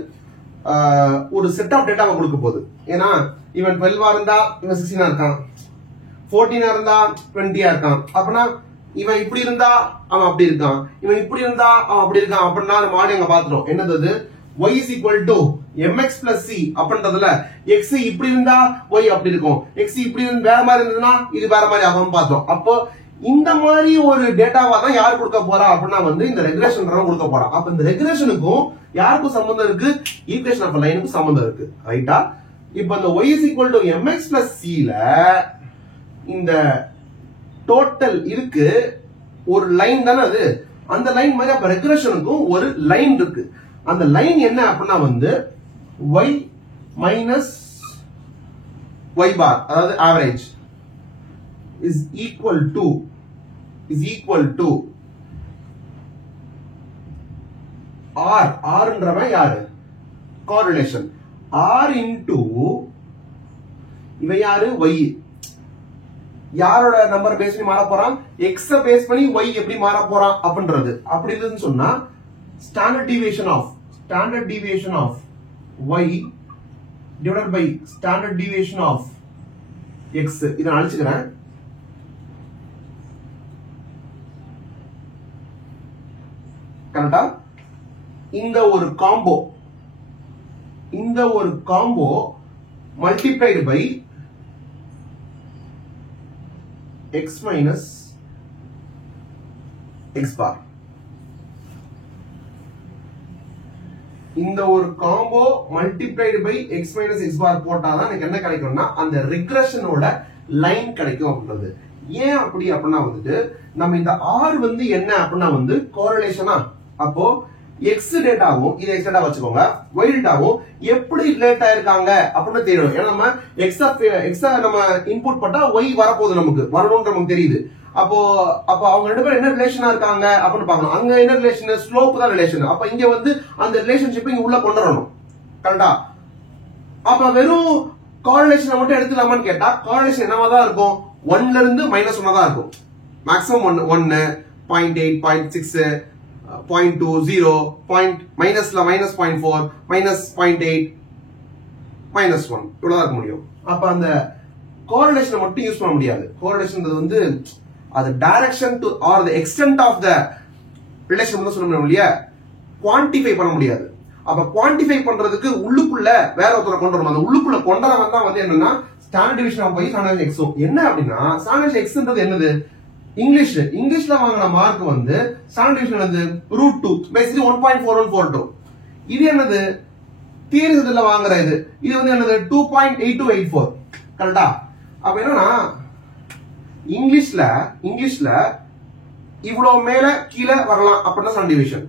ஒரு செட் ஆஃப் டேட்டாவை கொடுக்க போகுது. ஏன்னா இவன் 12 இருந்தா இவன் 16 இருக்கான், 14 இருந்தா 20 இருக்கான், அப்படின்னா இவன் இப்படி இருந்தா அவன் அப்படி இருக்கான், இவன் இப்படி இருந்தா அவன் அப்படி இருக்கான் அப்படின்னா நம்ம ஆடி அங்க பாத்துட்டோம். என்னது y is equal to mx plus c அப்படின்றதுல x இப்படி இருந்தா y அப்படி இருக்கும், x இப்படி வேற மாதிரி இருந்ததுன்னா இது வேற மாதிரி ஆகும் பார்த்தோம். அப்போ இந்த மாதிரி ஒரு டேட்டாவா தான் யார் கொடுக்க போறா அப்படின்னா வந்து இந்த ரெக்ரெஷன் கொடுக்க போறா. அப்ப இந்த ரெக்ரெஷனுக்கும் யாருக்கும் சம்பந்தம் இருக்கு, ஈக்குவேஷன் ஆஃப் லைனுக்கும் சம்பந்தம் இருக்கு. ரைட்டா? இப்ப இந்த y is equal to mx plus c ல இந்த டோட்டல் இருக்கு, ஒரு லைன் தானே அது, அந்த லைன் மாதிரி அப்ப ரெக்ரெஷனுக்கும் ஒரு லைன் இருக்கு. அந்த லைன் என்ன அப்படின்னா வந்து y minus y bar அதாவது average is equal to r ன்றவன் யாரு, கோரிலேஷன், r into இவன் யாரு y, யாரோட நம்பர் பேஸ் பண்ணி மாற போறான், x பேஸ் பண்ணி y எப்படி மாற போறான் அப்படின்றது. அப்படி இருந்துன்னு சொன்னா standard deviation of y divided by standard deviation of x இதை அழிச்சுக்கிறேன். கரெக்டா? இந்த ஒரு combo multiplied by x minus x bar. இந்த ஒரு காம்போ multiplied by x minus x bar போட்டாதான் எனக்கு என்ன கிடைக்கும்னா அந்த ரிக்ரெஷனோட லைன் கிடைக்கும் அப்படின்றது. ஏன் அப்படி அப்படின்னா வந்துட்டு நம்ம இந்த r வந்து என்ன அப்படின்னா வந்து கோரிலேஷனா, அப்போ x டேட்டாவும் இதை x டேட்டா வச்சுக்கோங்க, y டேட்டாவும் எப்படி ரிலேட் ஆயிருக்காங்க அப்படின்னு தெரியும். ஏன்னா நம்ம x நம்ம இன்புட் பண்ணா y வரப்போகுது, நமக்கு வரணும்னு நமக்கு தெரியுது. அப்போ அவங்க ரெண்டு பேரும் என்ன ரிலேஷனா இருக்காங்க அப்படின்னு பார்க்கணும். அங்க என்ன ரிலேஷன், ஸ்லோப் தான் ரிலேஷன். அப்ப இங்க வந்து அந்த ரிலேஷன்ஷிப் இங்க உள்ள கொண்டு வரணும். கரெக்டா? அப்ப வெறும் கோரிலேஷன் மட்டும் எடுத்துக்கலாமான்னு கேட்டா கோரிலேஷன் என்னவா தான் இருக்கும், 1ல இருந்து -1 தான் இருக்கும். மேக்ஸிமம் 1 0.8 0.6 0.2 0 மைனஸ்ல -0.4 -0.8 -1 இவ்வளவுதான் இருக்க முடியும். அப்ப அந்த கோரிலேஷனை மட்டும் யூஸ் பண்ண முடியாது. கோரிலேஷன் வந்து அது direction to or the extent of the relation சொல்ல முடியும் இல்லையா, குவான்டிஃபை பண்ண முடியாது. அப்ப குவான்டிஃபை பண்றதுக்கு உள்ளுக்குள்ள வேற ஒருத்தரை கொண்டு வரணும். அந்த உள்ளுக்குள்ள கொண்டறவன் தான் வந்து என்னன்னா standard deviation of y standard deviation எக்ஸும். என்ன அப்படின்னா ஸ்டாண்டர்ட் எக்ஸ்ன்றது என்னது? இங்கிலீஷ்ல வாங்கின மார்க் வந்து ஸ்டாண்டர்ட் டிவிஷன் வந்து √2 பேசிக்கலி 1.4142. இது என்னது? தியரி சப்ஜெக்ட்ல வாங்குற இது வந்து என்னது? 2.8284. கரெக்டா? அப்ப என்னன்னா இங்கிலீஷ்ல இவ்வளவு மேல கீழே வரலாம் அப்படின்னா ஸ்டாண்டர்ட் டிவிஷன்.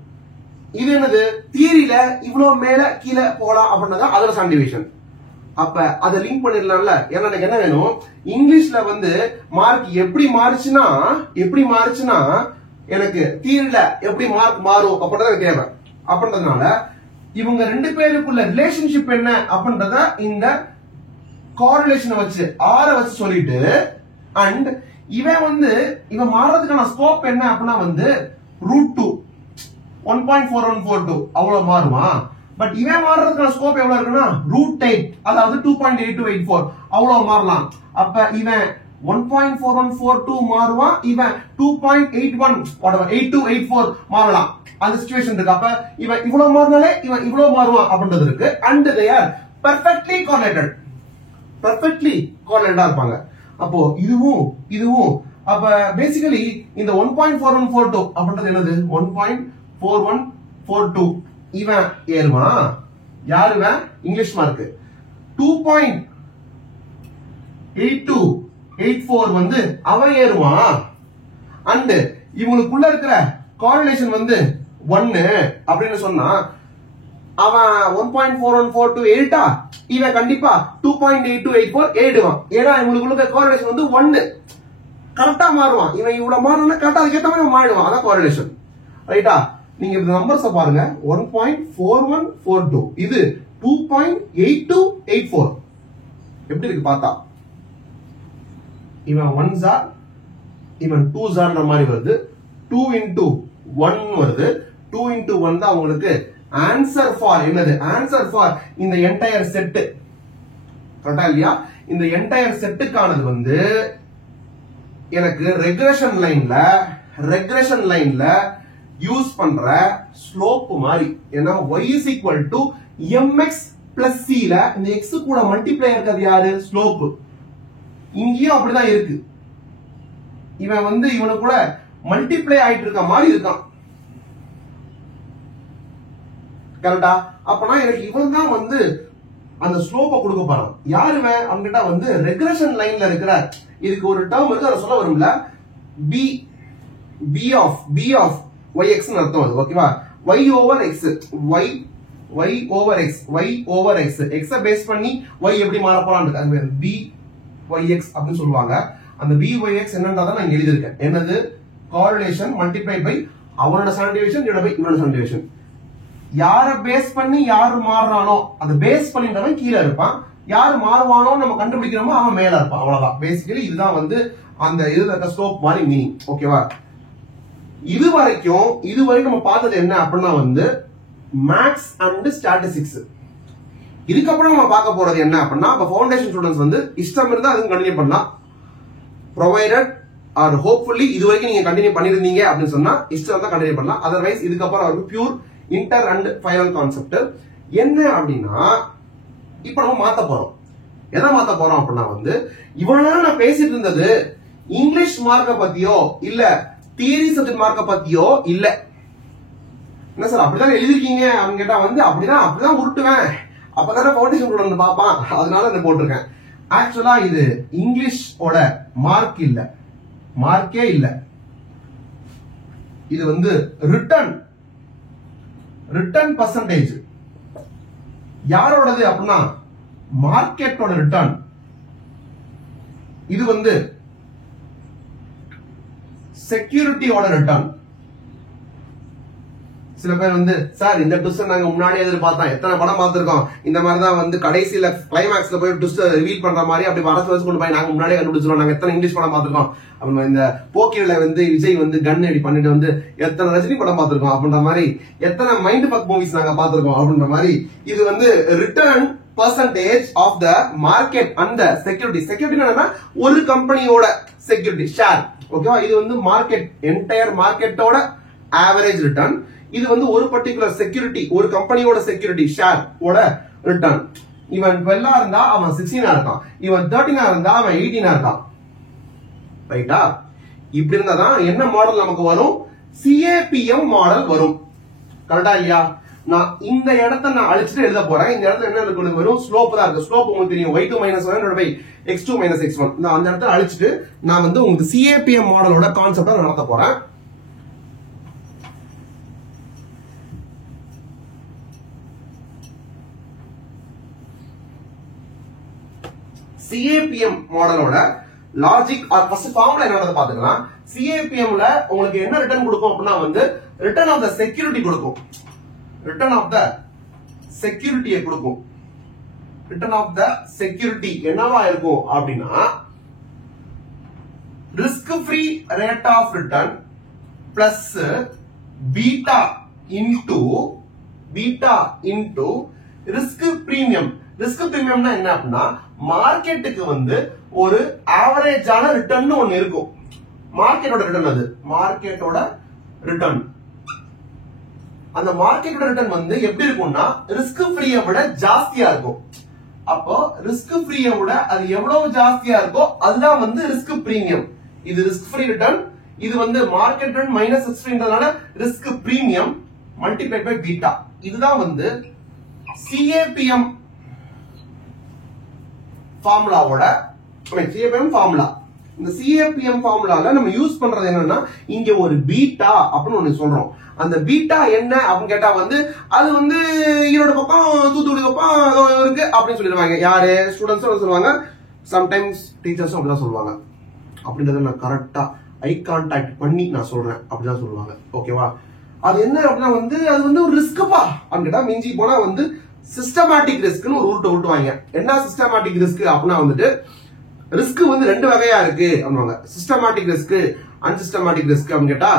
இது என்னது? தியரியில இவ்வளவு மேல கீழே போகலாம் அப்படின்னா அதுல ஸ்டாண்டர்ட் டிவிஷன். அப்ப அதை லிங்க் பண்ணிடலாம்ல. ஏன்னா எனக்கு என்ன வேணும்? இங்கிலீஷ்ல வந்து மார்க் எப்படி மாறுச்சுன்னா எனக்கு தியரியில எப்படி மார்க் மாறும் அப்படின்றத தேவை. அப்படின்றதுனால இவங்க ரெண்டு பேருக்குள்ள ரிலேஷன்ஷிப் என்ன அப்படின்றத இந்த கோரிலேஷனை வச்சு வச்சு சொல்லிட்டு அண்ட் இவன் மாறதுக்கான ஸ்கோப் என்ன அப்படின்னா வந்து √2 1.4142 அவ்வளவு மாறுமா? பட் இவன் மாறுறதுக்கான ஸ்கோப் எவ்வளவு இருக்குன்னா √8 அதாவது 2.8284 அவ்வளவு மாறலாம். அப்ப இவன் 1.4142 மாறுவான், இவன் 2.8284 மாறலாம். அந்த சிச்சுவேஷன் இருக்கு. அப்ப இவன் இவ்வளவு மாறினாலே இவன் இவ்வளவு மாறுவான் அப்படின்றது இருக்கு. And they are perfectly correlated இருப்பாங்க. அப்போ இதுவும் அப்ப பேசிக்கலி இந்த 1.4142 அப்படின்றது என்னது? 1.4142 இவன் ஏறுமா? யாருவன்? இங்கிலீஷ் மார்க் 2.8284 வந்து அவன் ஏறுமா? அண்ட் இவங்களுக்குள்ள இருக்கிற கோரிலேஷன் வந்து 1 அப்படின்னு சொன்னா அவன் 1.4142 ஏறிட்டா இவன் கண்டிப்பா 2.8284 ஏறிடுவான். ஏன்னா இவங்களுக்குள்ள கோரிலேஷன் வந்து 1 கரெக்டா மாறுவான். இவன் இவ்வளவு மாறணும்னா கரெக்டா அதுக்கேற்ற மாதிரி மாறிடுவான். அதான் கோரிலேஷன். ரைட்டா? நீங்க இந்த நம்பர்ஸ் பாருங்க. 1.4142 இது 2.8284 எப்படி இருக்கு பார்த்தா? இவன் 1 ஜார் இவன் 2 ஜார்ன்ற மாதிரி வருது. 2 into 1 வருது. 2 into 1 தான் உங்களுக்கு ஆன்சர் ஃபார் என்னது? ஆன்சர் ஃபார் இந்த என்டையர் செட். கரெக்டா இல்லையா? இந்த என்டையர் செட்டுக்கானது வந்து எனக்கு ரெக்ரெஷன் லைன்ல யூஸ் பண்ற ஸ்லோப் மாதிரி. ஏன்னா y is equal to mx plus c ல இந்த x கூட மல்டிப்ளை இருக்கிறது யாரு? ஸ்லோப். இங்கேயும் அப்படிதான் இருக்கு. இவன் வந்து இவனு கூட மல்டிப்ளை ஆயிட்டு இருக்க மாதிரி இருக்கான். கரெக்டா? அப்பனா எனக்கு இவன் தான் வந்து அந்த ஸ்லோப்பை கொடுக்க போறான். யாருவன் அவங்கிட்ட வந்து ரெக்ரெஷன் லைன்ல இருக்கிற இதுக்கு ஒரு டேர்ம் இருக்கு, அதை சொல்ல வரும்ல. b of yx ன்னு அர்த்தம் அது. ஓகேவா? y over x x base பண்ணி y எப்படி மாற போறான்னு அது byx அப்படின்னு சொல்லுவாங்க. அந்த byx என்னன்றதை நான் இங்க எழுதியிருக்கேன். என்னது? கோரிலேஷன் மல்டிப்ளைட் பை அவனோட ஸ்டாண்டர்ட் டிவிஷன் டிவைட் பை இவனோட ஸ்டாண்டர்ட் டிவிஷன். யார பேஸ் பண்ணி யாரு மாறுறானோ அந்த பேஸ் பண்ணின்றவன் கீழே இருப்பான். யாரு மாறுவானோ நம்ம கண்டுபிடிக்கிறோமோ அவன் மேல இருப்பான். அவ்வளவுதான். பேசிக்கலி இதுதான் வந்து அந்த இதுல ஸ்லோப் மாதிரி மீனிங். ஓகேவா? இது வரைக்கும் நம்ம பார்த்தது என்ன அப்படின்னா வந்து மேத்ஸ் அண்ட் ஸ்டாட்டிஸ்டிக்ஸ். இதுக்கப்புறம் நம்ம பார்க்க போறது என்ன அப்படின்னா ஃபவுண்டேஷன் ஸ்டூடெண்ட்ஸ் வந்து இஷ்டம் இருந்தா அதுவும் கண்டினியூ பண்ணலாம். ப்ரொவைடட் ஆர் ஹோப்ஃபுல்லி இது வரைக்கும் நீங்க கண்டினியூ பண்ணிருந்தீங்க அப்படின்னு சொன்னா இஷ்டம் தான் கண்டினியூ பண்ணலாம். அதர்வைஸ் இதுக்கப்புறம் அவருக்கு pure inter and final concept என்ன அப்படின்னா இப்ப நம்ம மாத்த போறோம். எதை மாத்த போறோம் அப்படின்னா வந்து இவ்வளவு நேரம் நான் பேசிட்டு இருந்தது இங்கிலீஷ் மார்க்க பத்தியோ இல்ல தியரி சப்ஜெக்ட் மார்க்க பத்தியோ இல்ல. என்ன சார் அப்படிதான் எழுதிருக்கீங்க அப்படின்னு கேட்டா வந்து அப்படிதான் உருட்டுவேன். அப்பதானே ஃபவுண்டேஷன் ஸ்டூடெண்ட் பாப்பான், அதனால இதை போட்டிருக்கேன். ஆக்சுவலா இது இங்கிலீஷோட மார்க்கே இல்ல. இது வந்து ரிட்டர்ன் பர்சன்டேஜ். யாரோடது அப்படின்னா மார்க்கெட்டோட ரிட்டர்ன். இது வந்து செக்யூரிட்டியோட ரிட்டர்ன். சில பேர் வந்து சார் இந்த ட்விஸ்ட் நாங்க முன்னாடி எதிர்பார்த்தோம், எத்தனை படம் பார்த்திருக்கோம், இந்த மாதிரி தான் வந்து கடைசியில கிளைமேக்ஸ்ல போய் ட்விஸ்ட் ரிவீல் பண்ற மாதிரி அப்படி வச்சு கொண்டு போய் நாங்க முன்னாடியே கண்டுபிடிச்சிருவோம், நாங்க எத்தனை இங்கிலீஷ் படம் பார்த்திருக்கோம், இந்த போக்கியில வந்து விஜய் வந்து கன் அடி பண்ணிட்டு வந்து எத்தனை ரஜினி படம் பார்த்திருக்கோம் அப்படின்ற மாதிரி, எத்தனை மைண்ட் பக் மூவிஸ் நாங்க பார்த்திருக்கோம் அப்படின்ற மாதிரி. இது வந்து return percentage of the market அந்த செக்யூரிட்டி என்னன்னா ஒரு கம்பெனியோட செக்யூரிட்டி ஷேர். ஓகேவா? இது வந்து மார்க்கெட் என்டையர் மார்க்கெட்டோட ஆவரேஜ் ரிட்டர்ன். இது வந்து ஒரு பர்டிகுலர் செக்யூரிட்டி, ஒரு கம்பெனியோட செக்யூரிட்டி ஷேர் ஓட ரிட்டர்ன். இவன் 12 இருந்தா அவன் 16 இருக்கான், இவன் 13 இருந்தா அவன் 18 இருக்கான். ரைட்டா? இப்படி இருந்தாதான் என்ன மாடல் நமக்கு வரும்? சிஏபிஎம் மாடல் வரும். கரெக்டா இல்லையா? நான் இந்த இடத்தை நான் அழிச்சிட்டு எழுத போறேன். இந்த இடத்துல என்ன இருக்கு? வெறும் ஸ்லோப் தான் இருக்கு. ஸ்லோப் உங்களுக்கு தெரியும், y2 - 1 x2 - x1. நான் அந்த இடத்துல அழிச்சிட்டு நான் வந்து உங்களுக்கு சிஏபிஎம் மாடலோட கான்செப்டை நடத்த போறேன். சிஏபிஎம் மாடலோட லாஜிக் ஃபர்ஸ்ட் ஃபார்முலா என்னன்னு பாத்துக்கலாம். சிஏபிஎம்ல உங்களுக்கு என்ன ரிட்டர்ன் கொடுக்கும் அப்படின்னா வந்து ரிட்டர்ன் ஆஃப் த செக்யூரிட்டி கொடுக்கும். ரிட்டர்ன் ஆஃப் த செக்யூரிட்டியை கொடுக்கும். ரிட்டர்ன் ஆஃப் த செக்யூரிட்டி என்னவா இருக்கும் அப்படின்னா risk free rate of return plus beta into risk premium. Risk பிரீமியம்னா என்ன அப்படின்னா மார்க்கெட்டுக்கு வந்து ஒரு ஆவரேஜான ரிட்டர்ன் ஒன்னு இருக்கும். மார்க்கெட்டோட ரிட்டர்ன், அது மார்க்கெட்டோட ரிட்டர்ன். அந்த மார்க்கெட்டோட ரிட்டர்ன் வந்து எப்படி இருக்கும்னா ரிஸ்க் ஃப்ரீயை விட ஜாஸ்தியா இருக்கும். அப்போ ரிஸ்க் ஃப்ரீயை விட அது எவ்வளவு ஜாஸ்தியா இருக்கோ அதுதான் வந்து ரிஸ்க் பிரீமியம். இது ரிஸ்க் ஃப்ரீ ரிட்டர்ன், இது வந்து மார்க்கெட் ரிட்டர்ன் மைனஸ் ரிஸ்க் ஃப்ரீன்றதுனால risk premium multiplied by beta. இதுதான் வந்து சிஏபிஎம் ஃபார்முலாவோட சிஏபிஎம் ஃபார்முலா. இந்த சிஏபிஎம் ஃபார்முலால நம்ம யூஸ் பண்றது என்னன்னா இங்க ஒரு பீட்டா அப்படின்னு ஒண்ணு சொல்றோம். அந்த பீட்டா என்ன அப்படின்னு கேட்டா வந்து அது வந்து ஈரோடு பக்கம் தூத்துக்குடி பக்கம் இருக்கு அப்படின்னு சொல்லிடுவாங்க. யாரு? ஸ்டூடெண்ட்ஸும் சொல்லுவாங்க, சம்டைம்ஸ் டீச்சர்ஸும் அப்படிதான் சொல்லுவாங்க. அப்படின்றத நான் கரெக்டா ஐ கான்டாக்ட் பண்ணி நான் சொல்றேன், அப்படிதான் சொல்லுவாங்க. ஓகேவா? அது என்ன அப்படின்னா வந்து அது வந்து ஒரு ரிஸ்க்பா அப்படின்னு கேட்டா மிஞ்சி போனா வந்து சிஸ்டமேட்டிக் ரிஸ்க்னு ஒரு ரூட் விட்டுவாங்க. என்ன சிஸ்டமேட்டிக் ரிஸ்க் அப்படின்னா வந்துட்டு ரிஸ்க் வந்து ரெண்டு வகையா இருக்கு அப்படிவாங்க. சிஸ்டமேட்டிக் ரிஸ்க், அன்சிஸ்டமேட்டிக் ரிஸ்க் அப்படின்னு கேட்டா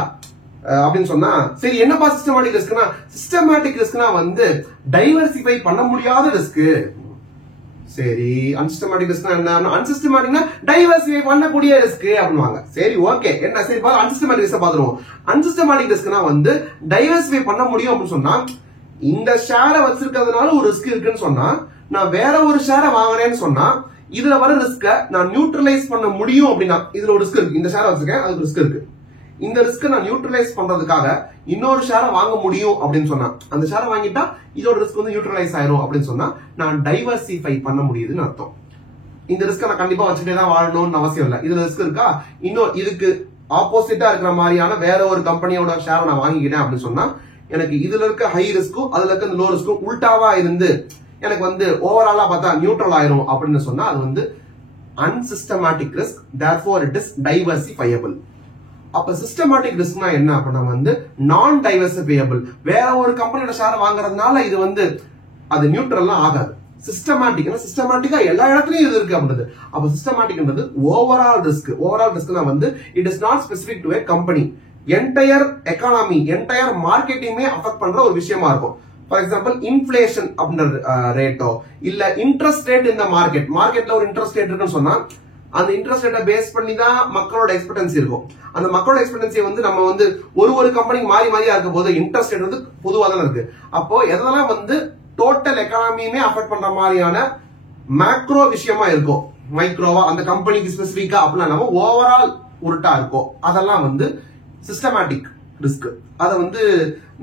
அப்படின்னு சொன்னா சரி என்னப்பா சிஸ்டமேட்டிக் ரிஸ்க்னா? சிஸ்டமேட்டிக் ரிஸ்க்னா வந்து டைவர்சிஃபை பண்ண முடியாத ரிஸ்க். சரி, அன்சிஸ்டமேட்டிக் ரிஸ்க்னா என்ன? அன்சிஸ்டமேட்டிக்னா டைவர்சிஃபை பண்ணக்கூடிய ரிஸ்க் அப்படிவாங்க. சரி ஓகே, என்ன சரி பாரு அன்சிஸ்டமேட்டிக் ரிஸ்க் பாத்துருவோம். அன்சிஸ்டமேட்டிக் ரிஸ்க்னா வந்து டைவர்சிஃபை பண்ண முடியும் அப்படின்னு சொன்னா இந்த ஷேரை வச்சிருக்கிறதுனால ஒரு ரிஸ்க் இருக்குன்னு சொன்னா நான் வேற ஒரு ஷேரை வாங்குறேன்னு சொன்னா இதுல வர ரிஸ்க நான் நியூட்ரலைஸ் பண்ண முடியும் அப்படின்னா இதுல ஒரு ரிஸ்க் இருக்கு. இந்த ஷேரை வச்சிருக்கேன், அதுக்கு ரிஸ்க் இருக்கு. இந்த ரிஸ்க் நான் நியூட்ரலைஸ் பண்றதுக்காக இன்னொரு ஷேரை வாங்க முடியும் அப்படின்னு சொன்னா அந்த ஷேரை வாங்கிட்டா இதோட ரிஸ்க் வந்து நியூட்ரலைஸ் ஆயிரும் அப்படின்னு சொன்னா நான் டைவர்சிஃபை பண்ண முடியுதுன்னு அர்த்தம். இந்த ரிஸ்க நான் கண்டிப்பா வச்சுட்டே தான் வாழணும்னு அவசியம் இல்லை. இதுல ரிஸ்க் இருக்கா? இன்னும் இதுக்கு ஆப்போசிட்டா இருக்கிற மாதிரியான வேற ஒரு கம்பெனியோட ஷேரை நான் வாங்கிக்கிட்டேன் அப்படின்னு சொன்னா எனக்கு இதுல இருக்க ஹை ரிஸ்க்கும் அதுல இருக்க லோ ரிஸ்க்கும் உல்டாவா இருந்து எனக்கு வந்து ஓவராலா பார்த்தா நியூட்ரல் ஆயிரும் அப்படின்னு சொன்னா அது வந்து unsystematic risk. therefore it is diversifiable. அப்ப சிஸ்டமேட்டிக் ரிஸ்க்னா என்ன அப்படின்னா வந்து நான் டைவர்சிஃபையபிள். வேற ஒரு கம்பெனியோட ஷேர் வாங்குறதுனால இது வந்து அது நியூட்ரல்லாம் ஆகாது. சிஸ்டமேட்டிக்கா எல்லா இடத்துலயும் இது இருக்கு அப்படின்றது. அப்ப சிஸ்டமேட்டிக்ன்றது ஓவரால் ரிஸ்க். ஓவரால் ரிஸ்க்னா வந்து it is not specific to a company, entire economy, entire மார்க்கெட்டிங்குமே அஃபெக்ட் பண்ற ஒரு விஷயமா இருக்கும். ஃபார் எக்ஸாம்பிள் இன்ஃபிளேஷன் அப்படின்ற ரேட்டோ இல்ல இன்ட்ரெஸ்ட் ரேட் இந்த மார்க்கெட்ல ஒரு இன்ட்ரெஸ்ட் ரேட் இருக்குன்னு சொன்னா அந்த இன்ட்ரெஸ்ட் ரேட்டை பேஸ் பண்ணி தான் மக்களோட எக்ஸ்பெக்டன்சி இருக்கும். அந்த மக்களோட எக்ஸ்பெக்டன்சி வந்து நம்ம வந்து ஒரு கம்பெனிக்கு மாறி மாறியா இருக்கும் போது இன்ட்ரெஸ்ட் ரேட் வந்து பொதுவாக தான் இருக்கு. அப்போ எதெல்லாம் வந்து டோட்டல் எக்கானமியுமே அஃபெக்ட் பண்ற மாதிரியான மேக்ரோ விஷயமா இருக்கும், மைக்ரோவா அந்த கம்பெனிக்கு ஸ்பெசிபிக்கா அப்படின்னா நம்ம ஓவரால் உருட்டா இருக்கும், அதெல்லாம் வந்து சிஸ்டமேட்டிக் ரிஸ்க். அத வந்து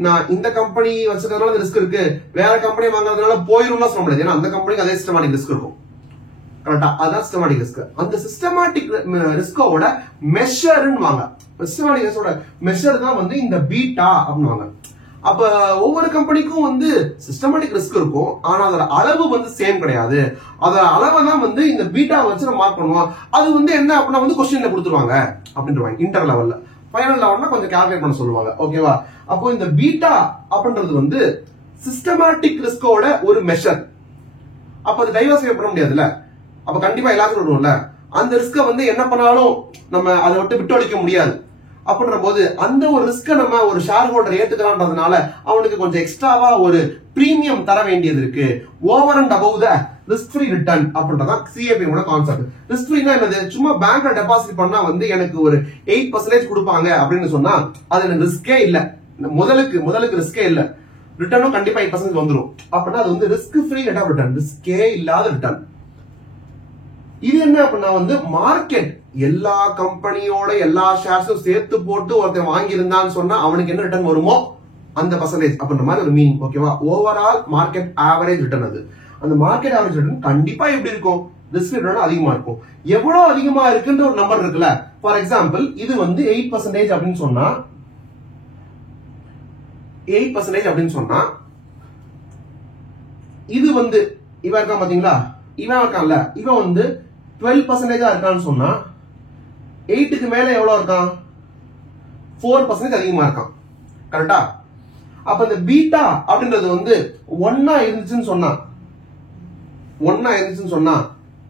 நான் இந்த கம்பெனி வச்சிருக்கிறதுனால ரிஸ்க் இருக்கு, வேற கம்பெனி வாங்குறதுனால போயிரும்லாம் சொல்ல முடியாது. ஏன்னா அந்த கம்பெனிக்கு அதே சிஸ்டமேட்டிக் ரிஸ்க் இருக்கும். கரெக்டா? அதான் சிஸ்டமேட்டிக் ரிஸ்க். அந்த சிஸ்டமேட்டிக் ரிஸ்கோட மெஷர்னு வாங்க. சிஸ்டமேட்டிக் ரிஸ்கோட மெஷர் தான் வந்து இந்த பீட்டா அப்படின்னுவாங்க. அப்ப ஒவ்வொரு கம்பெனிக்கும் வந்து சிஸ்டமேட்டிக் ரிஸ்க் இருக்கும், ஆனா அதோட அளவு வந்து சேம் கிடையாது. அதோட அளவை தான் வந்து இந்த பீட்டா வச்சு நம்ம மார்க் பண்ணுவோம். அது வந்து என்ன அப்படின்னா வந்து கொஸ்டின்ல கொடுத்துருவாங்க அப்படின்றாங்க. இன்டர் லெவல்ல, ஃபைனல் லெவல்ல கொஞ்சம் கால்குலேட் பண்ண சொல்லுவாங்க. ஓகேவா? அப்போ இந்த பீட்டா அப்படின்றது வந்து சிஸ்டமேட்டிக் ரிஸ்கோட ஒரு மெஷர். அப்ப அது டைவர்சிஃபை பண்ண முடியாதுல்ல. அப்ப கண்டிப்பா எல்லாத்துக்கும் வரும்ல. அந்த ரிஸ்க வந்து என்ன பண்ணாலும் நம்ம அதை விட்டு அடிக்க முடியாது. அப்படின்ற போது அந்த ஒரு ரிஸ்க நம்ம ஒரு ஷேர் ஹோல்டர் ஏத்துக்கிறான்றதுனால அவனுக்கு கொஞ்சம் எக்ஸ்ட்ராவா ஒரு பிரீமியம் தர வேண்டியது இருக்கு. Over and above the risk free return அப்படின்றதான் சிஏபியோட கான்செப்ட். ரிஸ்க் ஃப்ரீனா என்னது? சும்மா பேங்க்ல டெபாசிட் பண்ணா வந்து எனக்கு ஒரு 8% கொடுப்பாங்க அப்படின்னு சொன்னா அது எனக்கு ரிஸ்கே இல்ல. முதலுக்கு ரிஸ்கே இல்ல, ரிட்டர்னும் கண்டிப்பா 8% வந்துரும். அப்படின்னா அது வந்து risk free rate of return, ரிஸ்கே இல்லாத ரிட்டர்ன். இது என்ன அப்படின்னா வந்து மார்க்கெட் எல்லா கம்பெனியோட எல்லா ஷேர்ஸும் சேர்த்து போட்டு ஒருத்தன் வாங்கி இருந்தான்னு சொன்னா அவனுக்கு என்ன ரிட்டர்ன் வருமோ அந்த பர்சன்டேஜ் அப்படின்ற மாதிரி ஒரு மீனிங். ஓகேவா? Overall market average return. அது அந்த மார்க்கெட் ஆவரேஜ் ரிட்டர்ன் கண்டிப்பா எப்படி இருக்கும்? ரிஸ்க் ரிட்டர்ன் அதிகமா இருக்கும். எவ்வளவு அதிகமா இருக்குன்ற ஒரு நம்பர் இருக்குல்ல. ஃபார் எக்ஸாம்பிள் இது வந்து 8% அப்படின்னு சொன்னா 8% அப்படின்னு சொன்னா இது வந்து இவன் இருக்கான் பாத்தீங்களா, இவன் இருக்கான்ல, இவன் வந்து 12% இருக்கான்னு சொன்னா 8க்கு மேல எவ்வளவு இருக்கான்? 4% அதிகமா இருக்கான். கரெக்டா? அப்ப இந்த பீட்டா அப்படின்றது வந்து 1 இருந்துச்சுன்னு சொன்னா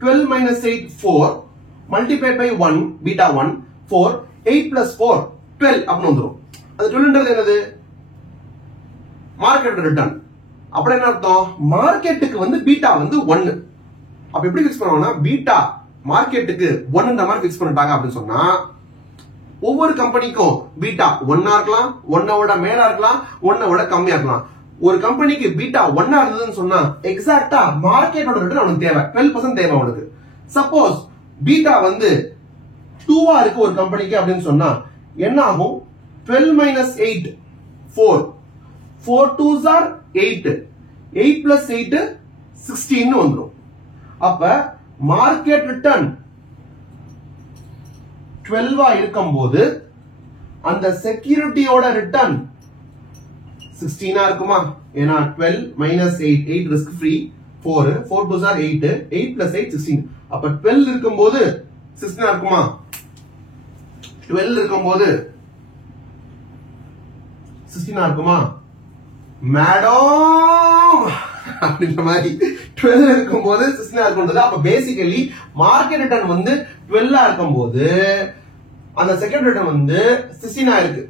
12 minus 8 4 multiplied by 1 beta 1 4 8 plus 4 12 அப்படின்னு வந்துரும். அது 12ன்றது என்னது? Market return. அப்படி என்ன அர்த்தம்? மார்க்கெட்டுக்கு வந்து பீட்டா வந்து 1. அப்ப எப்படி ஃபிக்ஸ் பண்ணுவாங்கன்னா பீட்டா மார்க்கெட்டுக்கு 1ன்ற மாதிரி ஃபிக்ஸ் பண்ணிட்டாங்க அப்படின்னு சொன்னா ஒவ்வொரு கம்பெனிக்கும் பீட்டா 1 இருக்கலாம், 1 விட மேல இருக்கலாம், 1 விட கம்மியா இருக்கலாம். ஒரு கம்பெனிக்கு பீட்டா 1 இருந்ததுன்னு சொன்னா எக்ஸாக்ட்டா மார்க்கெட்டோட ரிட்டர்ன் அவனுக்கு தேவை 12% தேவை அவனுக்கு. சப்போஸ் பீட்டா வந்து 2 இருக்கு ஒரு கம்பெனிக்கு அப்படின்னு சொன்னா என்ன ஆகும்? 12 minus 8 4 4 2s are 8 8 plus 8 16 வந்துரும். அப்ப மார்க்கெட் ரிட்டர்ன் 12 இருக்கும்போது அந்த செக்யூரிட்டியோட ரிட்டர்ன் 16 இருக்குமா? ஏன்னா 12 minus 8 8 risk free 4 4 2s are 8 8 plus 8 16. அப்ப 12 இருக்கும்போது 16 இருக்குமா? 12 இருக்கும்போது 16 இருக்குமா? மேடம் அப்படின்ற மாதிரி 12 இருக்கும்போது 16 இருக்கும்ன்றது. அப்ப பேசிக்கலி மார்க்கெட் ரிட்டர்ன் வந்து 12 இருக்கும்போது அந்த செகண்ட் ரிட்டர்ன் வந்து 16 இருக்கு.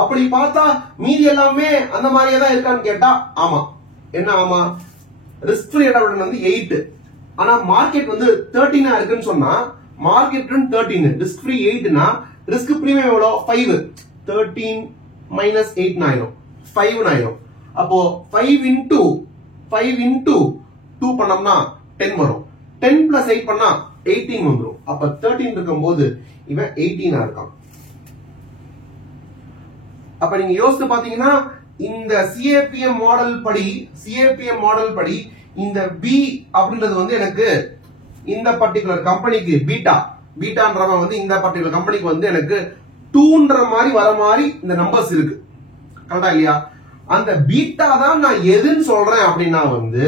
அப்படி பார்த்தா மீதி எல்லாமே அந்த மாதிரியே தான் இருக்கான்னு கேட்டா ஆமா. என்ன ஆமா? Risk free rate of return வந்து 8, ஆனா மார்க்கெட் வந்து 13 இருக்குன்னு சொன்னா மார்க்கெட் ரிட்டர்ன் 13, ரிஸ்க் ஃப்ரீ 8னா ரிஸ்க் பிரீமியம் எவ்வளவு? 5. 13 minus 8 ஆயிரும், 5 ஆயிரும். அப்போ 5 into 2 பண்ணோம்னா 10 வரும். 10 plus 8 பண்ணா 18 வந்துரும். அப்ப 13 இருக்கும்போது இவன் 18 இருக்கான். அப்ப நீங்க யோசிச்சு பாத்தீங்கன்னா இந்த சிஏபிஎம் மாடல் படி இந்த பி அப்படின்றது வந்து எனக்கு இந்த பர்டிகுலர் கம்பெனிக்கு பீட்டான்றவன் வந்து இந்த பர்டிகுலர் கம்பெனிக்கு வந்து எனக்கு 2ன்ற மாதிரி வர மாதிரி இந்த நம்பர்ஸ் இருக்கு. கரெக்டா இல்லையா? அந்த பீட்டா தான் நான் எதுன்னு சொல்றேன் அப்படின்னா வந்து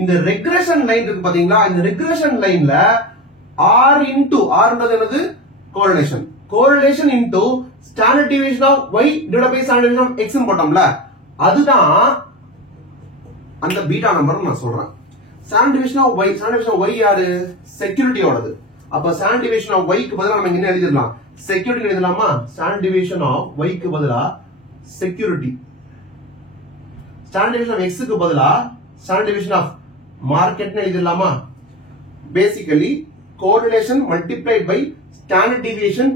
இந்த ரெக்ரெஷன் லைன் இருக்கு பாத்தீங்களா, இந்த ரெக்ரெஷன் லைன்ல ஆர்ன்றது என்னது? Correlation into standard deviation of y divided by standard deviation of x ன்னு போட்டோம்ல, அதுதான் அந்த பீட்டா நம்பர் நான் சொல்றேன். ஸ்டாண்டர்ட் டிவியேஷன் ஆஃப் y யாரு? செக்யூரிட்டியோடது. அப்ப ஸ்டாண்டர்ட் டிவியேஷன் ஆஃப் y க்கு பதிலா நம்ம என்ன எழுதிடலாம்? செக்யூரிட்டி எழுதலாமா? ஸ்டாண்டர்ட் டிவியேஷன் ஆஃப் y க்கு பதிலா security, standard deviation of x க்கு பதிலா ஸ்டாண்டர்ட் டிவியேஷன் ஆஃப் மார்க்கெட் எழுதிடலாமா? Basically correlation multiplied by standard deviation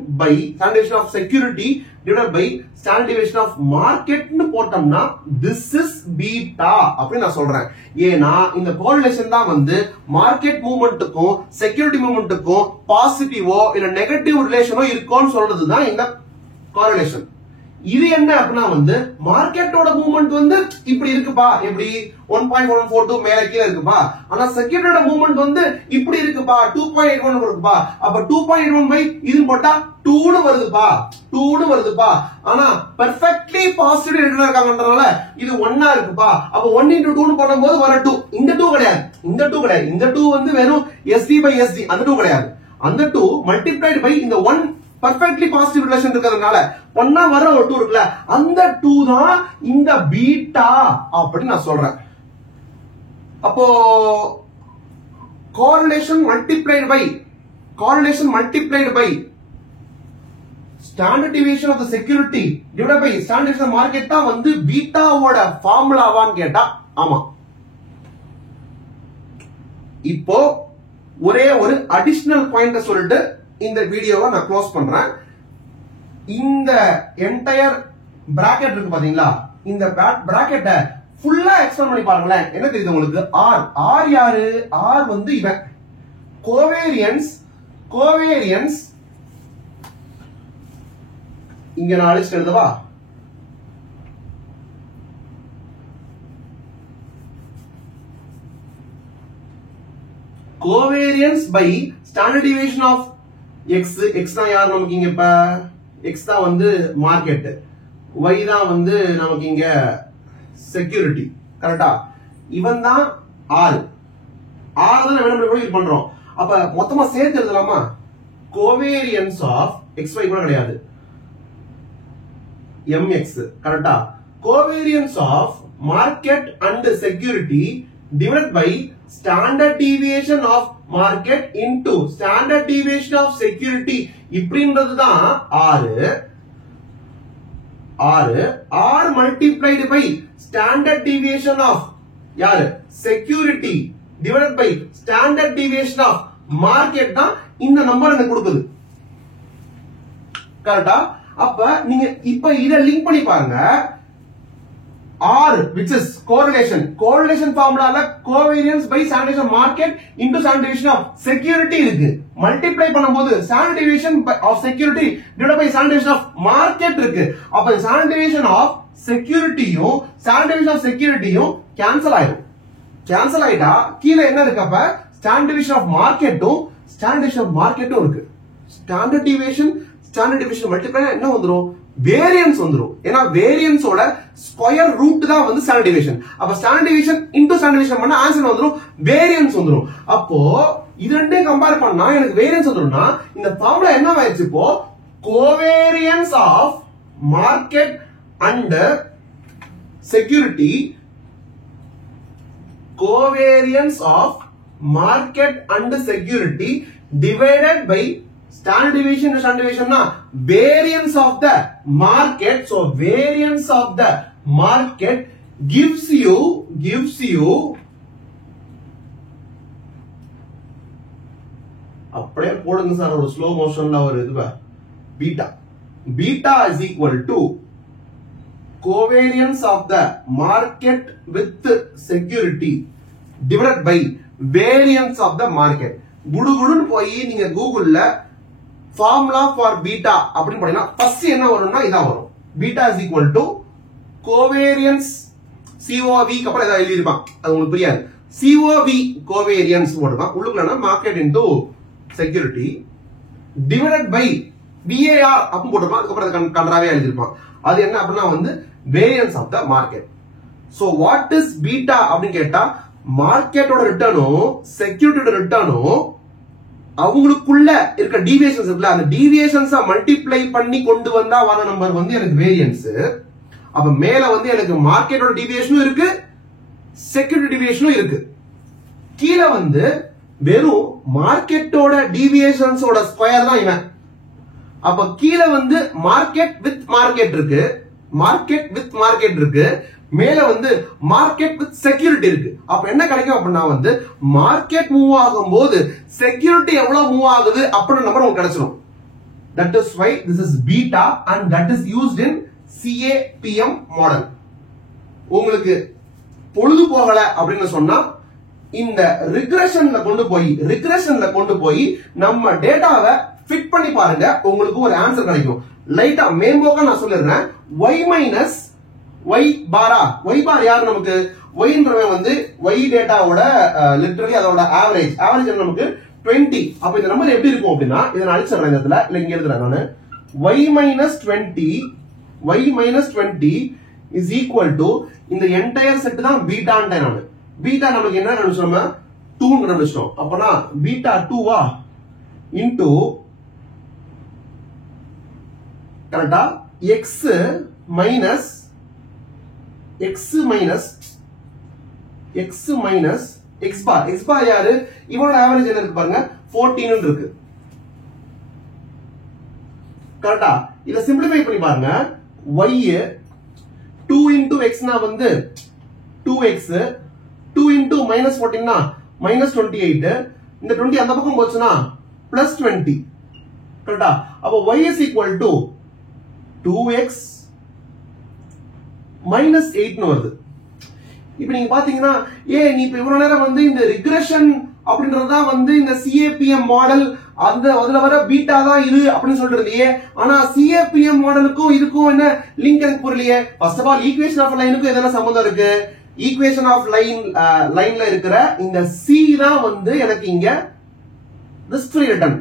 of security divided by standard deviation of market ன்னு போட்டோம்னா this is beta அப்படி நான் சொல்றேன். ஏனா இந்த correlation தான் வந்து மார்க்கெட் மூவ்மெண்ட்டுக்கும் செக்யூரிட்டி மூவ்மெண்ட்டுக்கும் பாசிட்டிவோ இல்ல நெகட்டிவ் ரிலேஷனோ இருக்கும்னு சொல்றது தான் இந்த correlation. இது என்ன அப்படின்னா வந்து மார்க்கெட்டோட மூவ்மெண்ட் வந்து இப்படி இருக்குப்பா, எப்படி 1.142 மேல கீழ இருக்குப்பா, ஆனா செக்யூரிட்டியோட மூவ்மெண்ட் வந்து இப்படி இருக்குப்பா 2.81 இருக்குப்பா. அப்ப 2.81 பை இது போட்டா 2 வருதுப்பா. ஆனா பெர்ஃபெக்ட்லி பாசிட்டிவ் ரிட்டர்ன் இருக்காங்கன்றனால இது 1 இருக்குப்பா. அப்ப 1 into 2 ன்னு பண்ணும்போது வர 2. இந்த 2 கிடையாது. இந்த 2 வந்து வெறும் SD by SD. அந்த 2 கிடையாது. அந்த 2 மல்டிப்ளைட் பை இந்த 1 perfectly positive relation இருக்கிறதுனால ஒன்னா வர ஒரு 2 இருக்குல்ல, அந்த 2 தான் இந்த பீட்டா அப்படி நான் சொல்றேன். அப்போ correlation multiplied by standard deviation of the security divided by standard deviation of market தான் வந்து பீட்டாவோட ஃபார்முலாவான்னு கேட்டா ஆமா. இப்போ ஒரே ஒரு அடிஷனல் பாயிண்ட் சொல்லிட்டு இந்த வீடியோவை நான் க்ளோஸ் பண்றேன். இந்த என்டையர் பிராக்கெட் இருக்கு பாத்தீங்களா, இந்த பிராக்கெட்டை ஃபுல்லா எக்ஸ்பேண்ட் பண்ணி பாருங்களேன். என்ன தெரியுது உங்களுக்கு? ஆர். ஆர் யாரு? ஆர் வந்து இவன். கோவேரியன்ஸ் இங்க நான் அழிச்சிட்டு எழுதவா? Covariance by standard deviation of x. X தான் யார் நமக்கு இங்க? இப்ப எக்ஸ் தான் வந்து மார்க்கெட், ஒய் தான் வந்து நமக்கு இங்க செக்யூரிட்டி. கரெக்டா? இவன் தான் ஆர். ஆர் தான் நம்ம யூஸ் பண்றோம். அப்ப மொத்தமா சேர்த்து எழுதலாமா? கோவேரியன்ஸ் ஆஃப் எக்ஸ் ஒய் கூட கிடையாது, எம்எக்ஸ். கரெக்டா? Covariance of market and security divided by standard deviation of market into standard deviation of security. இப்படின்றது தான் ஆறு. R multiplied by standard deviation of யாரு? security divided by standard deviation of market தான் இந்த number எனக்கு கொடுக்குது. கரெக்டா? அப்ப நீங்க இப்ப இத லிங்க் பண்ணி பாருங்க. R which is correlation formula covariance by standard deviation of market into standard deviation of security இருக்கு. மல்டிப்ளை பண்ணும்போது standard deviation of security divided by standard deviation of market இருக்கு. அப்ப standard deviation of securityயும் standard deviation of securityயும் cancel ஆயிடும். Cancel ஆயிட்டா கீழ என்ன இருக்கு? அப்ப standard deviation of marketடும் standard deviation of marketடும் இருக்கு. standard deviation மல்டிப்ளை என்ன வந்துரும்? வேரியன்ஸ் வந்துரும். ஏன்னா வேரியன்ஸோட ஸ்கொயர் ரூட் தான் வந்து ஸ்டாண்டர்ட் டிவியேஷன். அப்ப standard deviation into standard deviation பண்ணா ஆன்சர் வந்துரும், வேரியன்ஸ் வந்துரும். அப்போ இது ரெண்டையும் கம்பேர் பண்ணா எனக்கு வேரியன்ஸ் வந்துரும்னா இந்த ஃபார்முலா என்ன ஆயிடுச்சு? இப்போ covariance of market and security, covariance of market and security divided by standard deviation to standard deviation na variance of the market. So variance of the market gives you அப்படியே போடுங்க sir ஒரு slow மோஷன்ல ஒரு இது beta is equal to covariance of the market with security divided by variance of the market. குடுகுடுன்னு போய் நீங்க கூகுள்ல formula for beta அப்படின்னு போனீங்கன்னா ஃபர்ஸ்ட் என்ன வரும்னா இதான் வரும். beta is equal to covariance COV அப்புறம் ஏதாவது எழுதி இருப்பான், அது உங்களுக்கு புரியாது. COV covariance போடுவான், உள்ளுக்குள்ளனா market into security divided by VAR அப்படி போட்டுருப்பான், அதுக்கப்புறம் அது கன்றாவே எழுதி இருப்பான். அது என்ன அப்படின்னா வந்து variance of the market. So what is beta அப்படின்னு கேட்டா மார்க்கெட்டோட ரிட்டர்னும் செக்யூரிட்டியோட ரிட்டர்னும் அவங்களுக்குள்ள இருக்க டீவியேஷன்ஸ் இருக்குல்ல, அந்த டீவியேஷன்ஸா மல்டிப்ளை பண்ணி கொண்டு வந்தா வர நம்பர் வந்து எனக்கு வேரியன்ஸ். அப்ப மேல வந்து எனக்கு மார்க்கெட்டோட டீவியேஷனும் இருக்கு, செக்யூரிட்டி டீவியேஷனும் இருக்கு. கீழே வந்து வெறும் மார்க்கெட்டோட டீவியேஷன்ஸோட ஸ்கொயர் தான் இவன். அப்ப கீழே வந்து மார்க்கெட் வித் மார்க்கெட் இருக்கு, மேல வந்து மார்க்கெட் வித் செக்யூரிட்டி இருக்கு. அப்ப என்ன கிடைக்கும் அப்படின்னா வந்து மார்க்கெட் மூவ் ஆகும்போது செக்யூரிட்டி எவ்வளவு மூவ் ஆகுது அப்படின்ற நம்பர் உங்களுக்கு கிடைச்சிடும். That is why this is beta and that is used in CAPM model. உங்களுக்கு பொழுது போகல அப்படின்னு சொன்னா இந்த ரிக்ரெஷன்ல கொண்டு போய் நம்ம டேட்டாவை ஃபிட் பண்ணி பாருங்க, உங்களுக்கு ஒரு ஆன்சர் கிடைக்கும். லைட்டா மேம்போக்கா நான் சொல்லிடுறேன். y minus y பாரா, y பார் யாரு நமக்கு? y ன்றவன் வந்து y டேட்டாவோட லிட்டரலி அதோட ஆவரேஜ் நமக்கு 20. அப்ப இந்த நம்பர் எப்படி இருக்கும் அப்படின்னா இத நான் அழிச்சிடுறேன், இந்த இடத்துல இல்ல இங்க எழுதுறேன் நானு. y minus 20 is equal to இந்த என்டையர் செட் தான் பீட்டான்ட்டேன் நானு. பீட்டா நமக்கு என்ன நினைச்சோம்? 2 ன்னு நினைச்சோம். அப்பனா பீட்டா 2வா இன்டு கரெக்டா x minus x bar யாரு? இவனோட ஆவரேஜ் என்ன இருக்கு பாருங்க, 14 இருக்கு. கரெக்டா? இத சிம்பிளிஃபை பண்ணி பாருங்க. y 2 into x னா வந்து 2x, 2 into minus 14 னா minus 28, இந்த 20 அந்த பக்கம் போச்சுனா plus 20. கரெக்டா? அப்ப y is equal to 2x minus 8 வருது. இப்போ நீங்க பாத்தீங்கன்னா நீ இப்ப இவ்வளவு நேரம் வந்து இந்த ரிக்ரெஷன் அப்படின்றதா வந்து இந்த CAPM மாடல் அதுல வர பீட்டா தான் இது அப்படின்னு சொல்றீங்க. ஆனா CAPM மாடலுக்கும் இதுக்கும் என்ன லிங்க் எனக்கு புரியலையே. First of all equation of லைனுக்கும் எதனா சம்பந்தம் இருக்கு? ஈக்குவேஷன் ஆஃப் லைன்ல இருக்கிற இந்த C தான் வந்து எனக்கு இங்க ரிஸ்க் ஃப்ரீ ரிட்டர்ன்.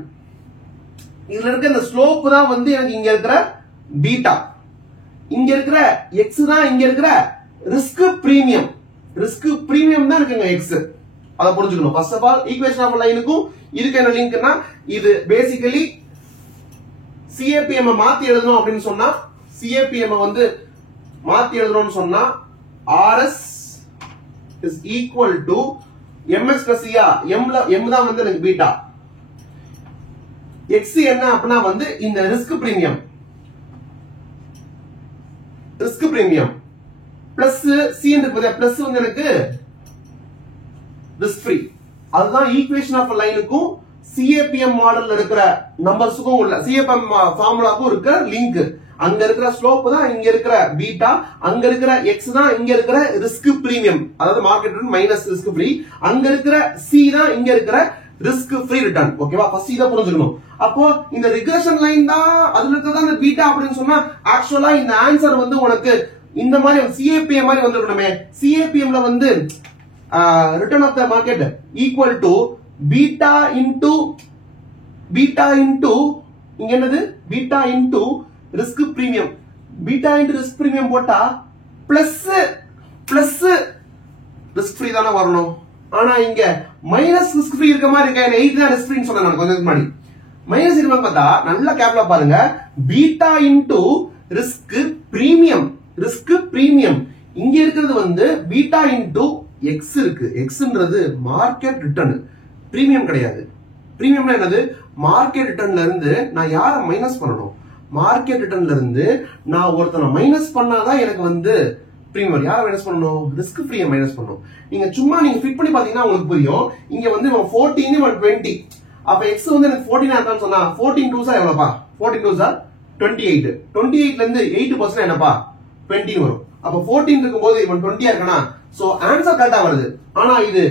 இதுல இருக்க இந்த ஸ்லோப் தான் வந்து எனக்கு இங்க இருக்கிற பீட்டா. இங்க இருக்கிற x தான் இங்க இருக்கிற ரிஸ்க் பிரீமியம். ரிஸ்க் பிரீமியம் தான் இருக்குங்க x. அத புரிஞ்சுக்கணும். First of all equation of லைனுக்கும் இதுக்கு என்ன லிங்க்னா இது பேசிக்கலி CAPM மாத்தி எழுதணும் அப்படின்னு சொன்னா CAPM வந்து மாத்தி எழுதணும்னு சொன்னா RS is equal to mx plus c. m தான் வந்து எனக்கு பீட்டா. x என்ன அப்படினா வந்து இந்த ரிஸ்க் பிரீமியம் பிளஸ் c இருக்கு. பிளஸ் வந்து எனக்கு ரிஸ்க் ஃப்ரீ. அதுதான் ஈக்குவேஷன் ஆஃப் லைனுக்கும் CAPM மாடல்ல இருக்கிற நம்பர்ஸுக்கும் உள்ள CAPM ஃபார்முலாக்கும் இருக்கிற லிங்க். அங்க இருக்கிற ஸ்லோப் தான் இங்க இருக்கிற பீட்டா, அங்க இருக்கிற x தான் இங்க இருக்கிற ரிஸ்க் பிரீமியம், அதாவது market return minus risk free, அங்க இருக்கிற c தான் இங்க இருக்கிற ரிஸ்க் ஃப்ரீ ரிட்டர்ன். ஓகேவா? ஃபர்ஸ்ட் இத புரிஞ்சுக்கணும். அப்போ இந்த ரிக்ரெஷன் லைன் தான் அதுல இருக்கிறதா இந்த பீட்டா அப்படின்னு சொன்னா ஆக்சுவலா இந்த ஆன்சர் வந்து உனக்கு இந்த மாதிரி CAPM மாதிரி வந்திருக்கணுமே. CAPMல வந்து return of the market equal to beta into இங்க என்னது beta into risk premium. beta into risk premium போட்டா plus risk free தான வரணும். ஆனா இங்க minus risk free இருக்க மாதிரி இருக்கா? 8 தான் risk free ன்னு சொன்னேன் கொஞ்சம் முன்னாடி. மைனஸ் இருக்க பார்த்தா நல்லா கேப்ல பாருங்க. beta into risk premium இங்க இருக்கிறது வந்து beta into x இருக்கு. xன்றது மார்க்கெட் ரிட்டர்ன், பிரீமியம் கிடையாது. பிரீமியம்னா என்னது? மார்க்கெட் ரிட்டர்ன்ல இருந்து நான் யார மைனஸ் பண்ணணும்? மார்க்கெட் ரிட்டர்ன்ல இருந்து நான் ஒருத்தனை மைனஸ் பண்ணாதான் எனக்கு வந்து பிரீமியம். யார மைனஸ் பண்ணணும்? ரிஸ்க் ஃப்ரீய மைனஸ் பண்ணணும். நீங்க சும்மா நீங்க ஃபிட் பண்ணி பாத்தீங்கன்னா உங்களுக்கு புரியும். இங்க வந்து 14 20. அப்ப x வந்து எனக்கு 14 ஆட்டான்னு சொன்னா 14 2s எவ்வளவுப்பா? 14 2s 28. 28ல இருந்து 8% என்னப்பா? 20 வரும். அப்ப 14 இருக்கும்போது இவன் 20 இருக்கனா? சோ ஆன்சர் கரெக்ட்டா வருது. ஆனா இது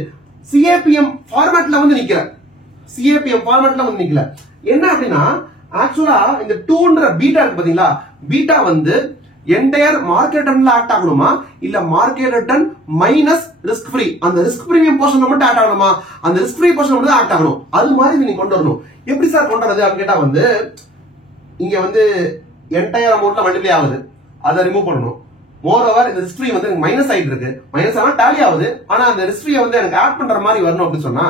CAPM ஃபார்மட்ல வந்து நிக்கல. CAPM ஃபார்மட்ல வந்து நிக்கல. என்ன அப்படினா ஆக்சுவலா இந்த 2ன்ற பீட்டா இருக்கு பாத்தீங்களா? பீட்டா வந்து என்டையர் மார்க்கெட் ரிட்டர்ன்ல ஆக்ட் ஆகணுமா இல்ல market return minus risk free அந்த ரிஸ்க் பிரீமியம் போர்ஷன்ல மட்டும் ஆக்ட் ஆகணுமா? அந்த ரிஸ்க் ஃப்ரீ போர்ஷன் மட்டும் ஆக்ட் ஆகணும். அது மாதிரி நீங்க கொண்டு வரணும். எப்படி சார் கொண்டு வரது அப்படி கேட்டா வந்து இங்க வந்து என்டையர் அமௌண்ட்ல மல்டிப்ளை ஆகுது. அதை ரிமூவ் பண்ணணும். மோரோவர் இந்த ரிஸ்க் ஃப்ரீ வந்து மைனஸ் ஆயிட்டு இருக்கு. மைனஸ் ஆனா டாலி ஆகுது. ஆனா அந்த ரிஸ்க் ஃப்ரீ வந்து எனக்கு ஆட் பண்ற மாதிரி வரணும் அப்படின்னு சொன்னா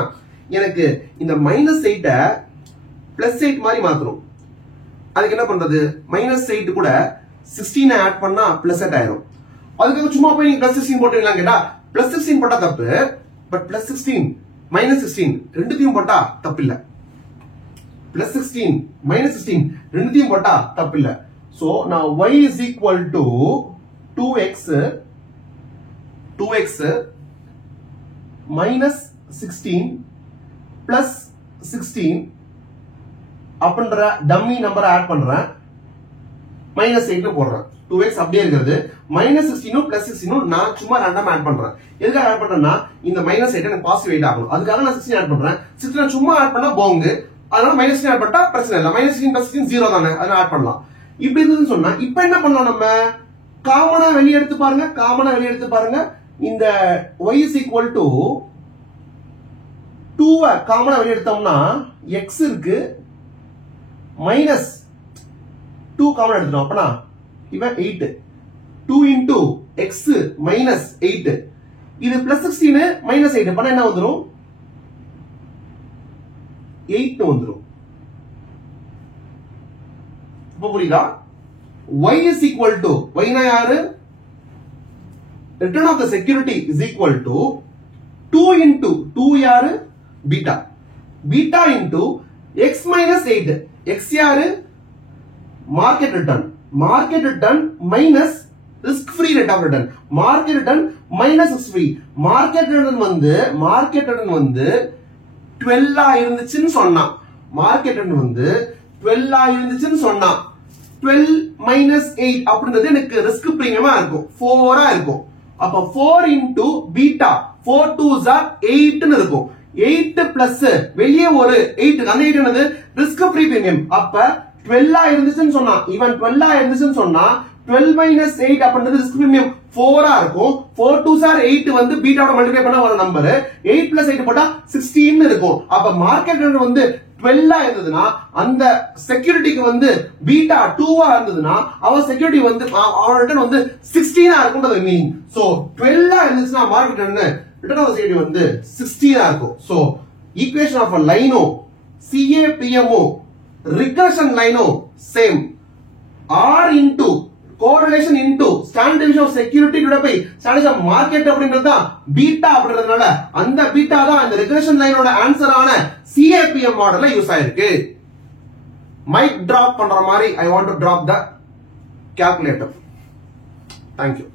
எனக்கு இந்த -8 +8 மாதிரி மாத்தணும். அதுக்கு என்ன பண்றது? -8 கூட 16 ஆட் பண்ணா +8 ஆயிரும். அதுக்கு சும்மா போய் நீங்க +16 போட்டுங்களா கேட்டா +16 போட்டா தப்பு. பட் +16 -16 ரெண்டுத்தையும் போட்டா தப்பு இல்ல. +16 -16 ரெண்டுத்தையும் போட்டா தப்பு இல்ல. சோ நான் y is equal to 2x minus 16 plus 16 அப்படின்ற டம்மி நம்பரை ஆட் பண்றேன். -8 போடுறேன். 2x அப்படியே இருக்கிறது. -16 +16 நான் சும்மா ரேண்டமா ஆட் பண்றேன். எதுக்காக ஆட் பண்றேன்னா இந்த -8 எனக்கு பாசிட்டிவ் வெயிட் ஆகணும். அதுக்காக நான் 16 ஆட் பண்றேன். 16 சும்மா ஆட் பண்ணா போங்கு. அதனால -16 ஆட் பண்ணா பிரச்சனை இல்ல. -16 +16 0 தானே. அதனால ஆட் பண்ணலாம். இப்படி இருந்துன்னு சொன்னா இப்போ என்ன பண்ணலாம்? நம்ம காமனா வெளிய எடுத்து பாருங்க. இந்த y is equal to 2 காமனா வெளிய எடுத்தோம்னா x இருக்கு மைனஸ் 2 காமனா எடுத்துட்டோம். அப்பனா இவன் 8 2 into x minus 8 இது +16 -8 பண்ணா என்ன வந்துரும்? 8 வந்துரும். இப்போ புரியுதா? y is equal to y na yaru return of the security is equal to 2 into 2 yaru beta into x minus 8 x yaru market return minus risk free rate of return market return minus risk free market return வந்து 12 இருந்துச்சுன்னு சொன்னா market return வந்து 12 இருந்துச்சுன்னு சொன்னா 12 minus 8 அப்படின்றது எனக்கு risk பிரீமியமா இருக்கும் 4 இருக்கும். அப்ப 4 into beta 4 2s are 8 ன்னு இருக்கும். 8 plus வெளியே ஒரு 8 அந்த 8 என்னது ரிஸ்க் ஃப்ரீ பிரீமியம். அப்ப 12 இருந்துச்சுன்னு சொன்னா ஈவன் 12 இருந்துச்சுன்னு சொன்னா 12 minus 8 அப்படின்றது ரிஸ்க் பிரீமியம் 4 இருக்கும். 4 2s are 8 வந்து பீட்டாவோட மல்டிப்ளை பண்ணா வர நம்பர் 8 plus 8 போட்டா 16 இருக்கும். அப்ப மார்க்கெட் வந்து 12 இருந்ததுன்னா அந்த செக்யூரிட்டிக்கு வந்து பீட்டா 2 இருந்ததுன்னா அவன் செக்யூரிட்டி வந்து அவன் ரிட்டர்ன் வந்து 16 இருக்கும்ன்றது மீனிங். சோ 12 இருந்துச்சுன்னா மார்க்கெட் ரிட்டர்ன் ஆஃப் செக்யூரிட்டி வந்து 16 இருக்கும். சோ ஈக்குவேஷன் ஆஃப் லைனோ CAPMO ரிகர்ஷன் லைனோ same. R into correlation into standard deviation of security divided by standard deviation of market அப்படின்றது தான் பீட்டா அப்படின்றதுனால அந்த பீட்டா தான் இந்த ரிகர்ஷன் லைனோட ஆன்சர் ஆன CAPM மாடல்ல யூஸ் ஆயிருக்கு. மைக் டிராப் பண்ற மாதிரி I want to drop the calculator. Thank you.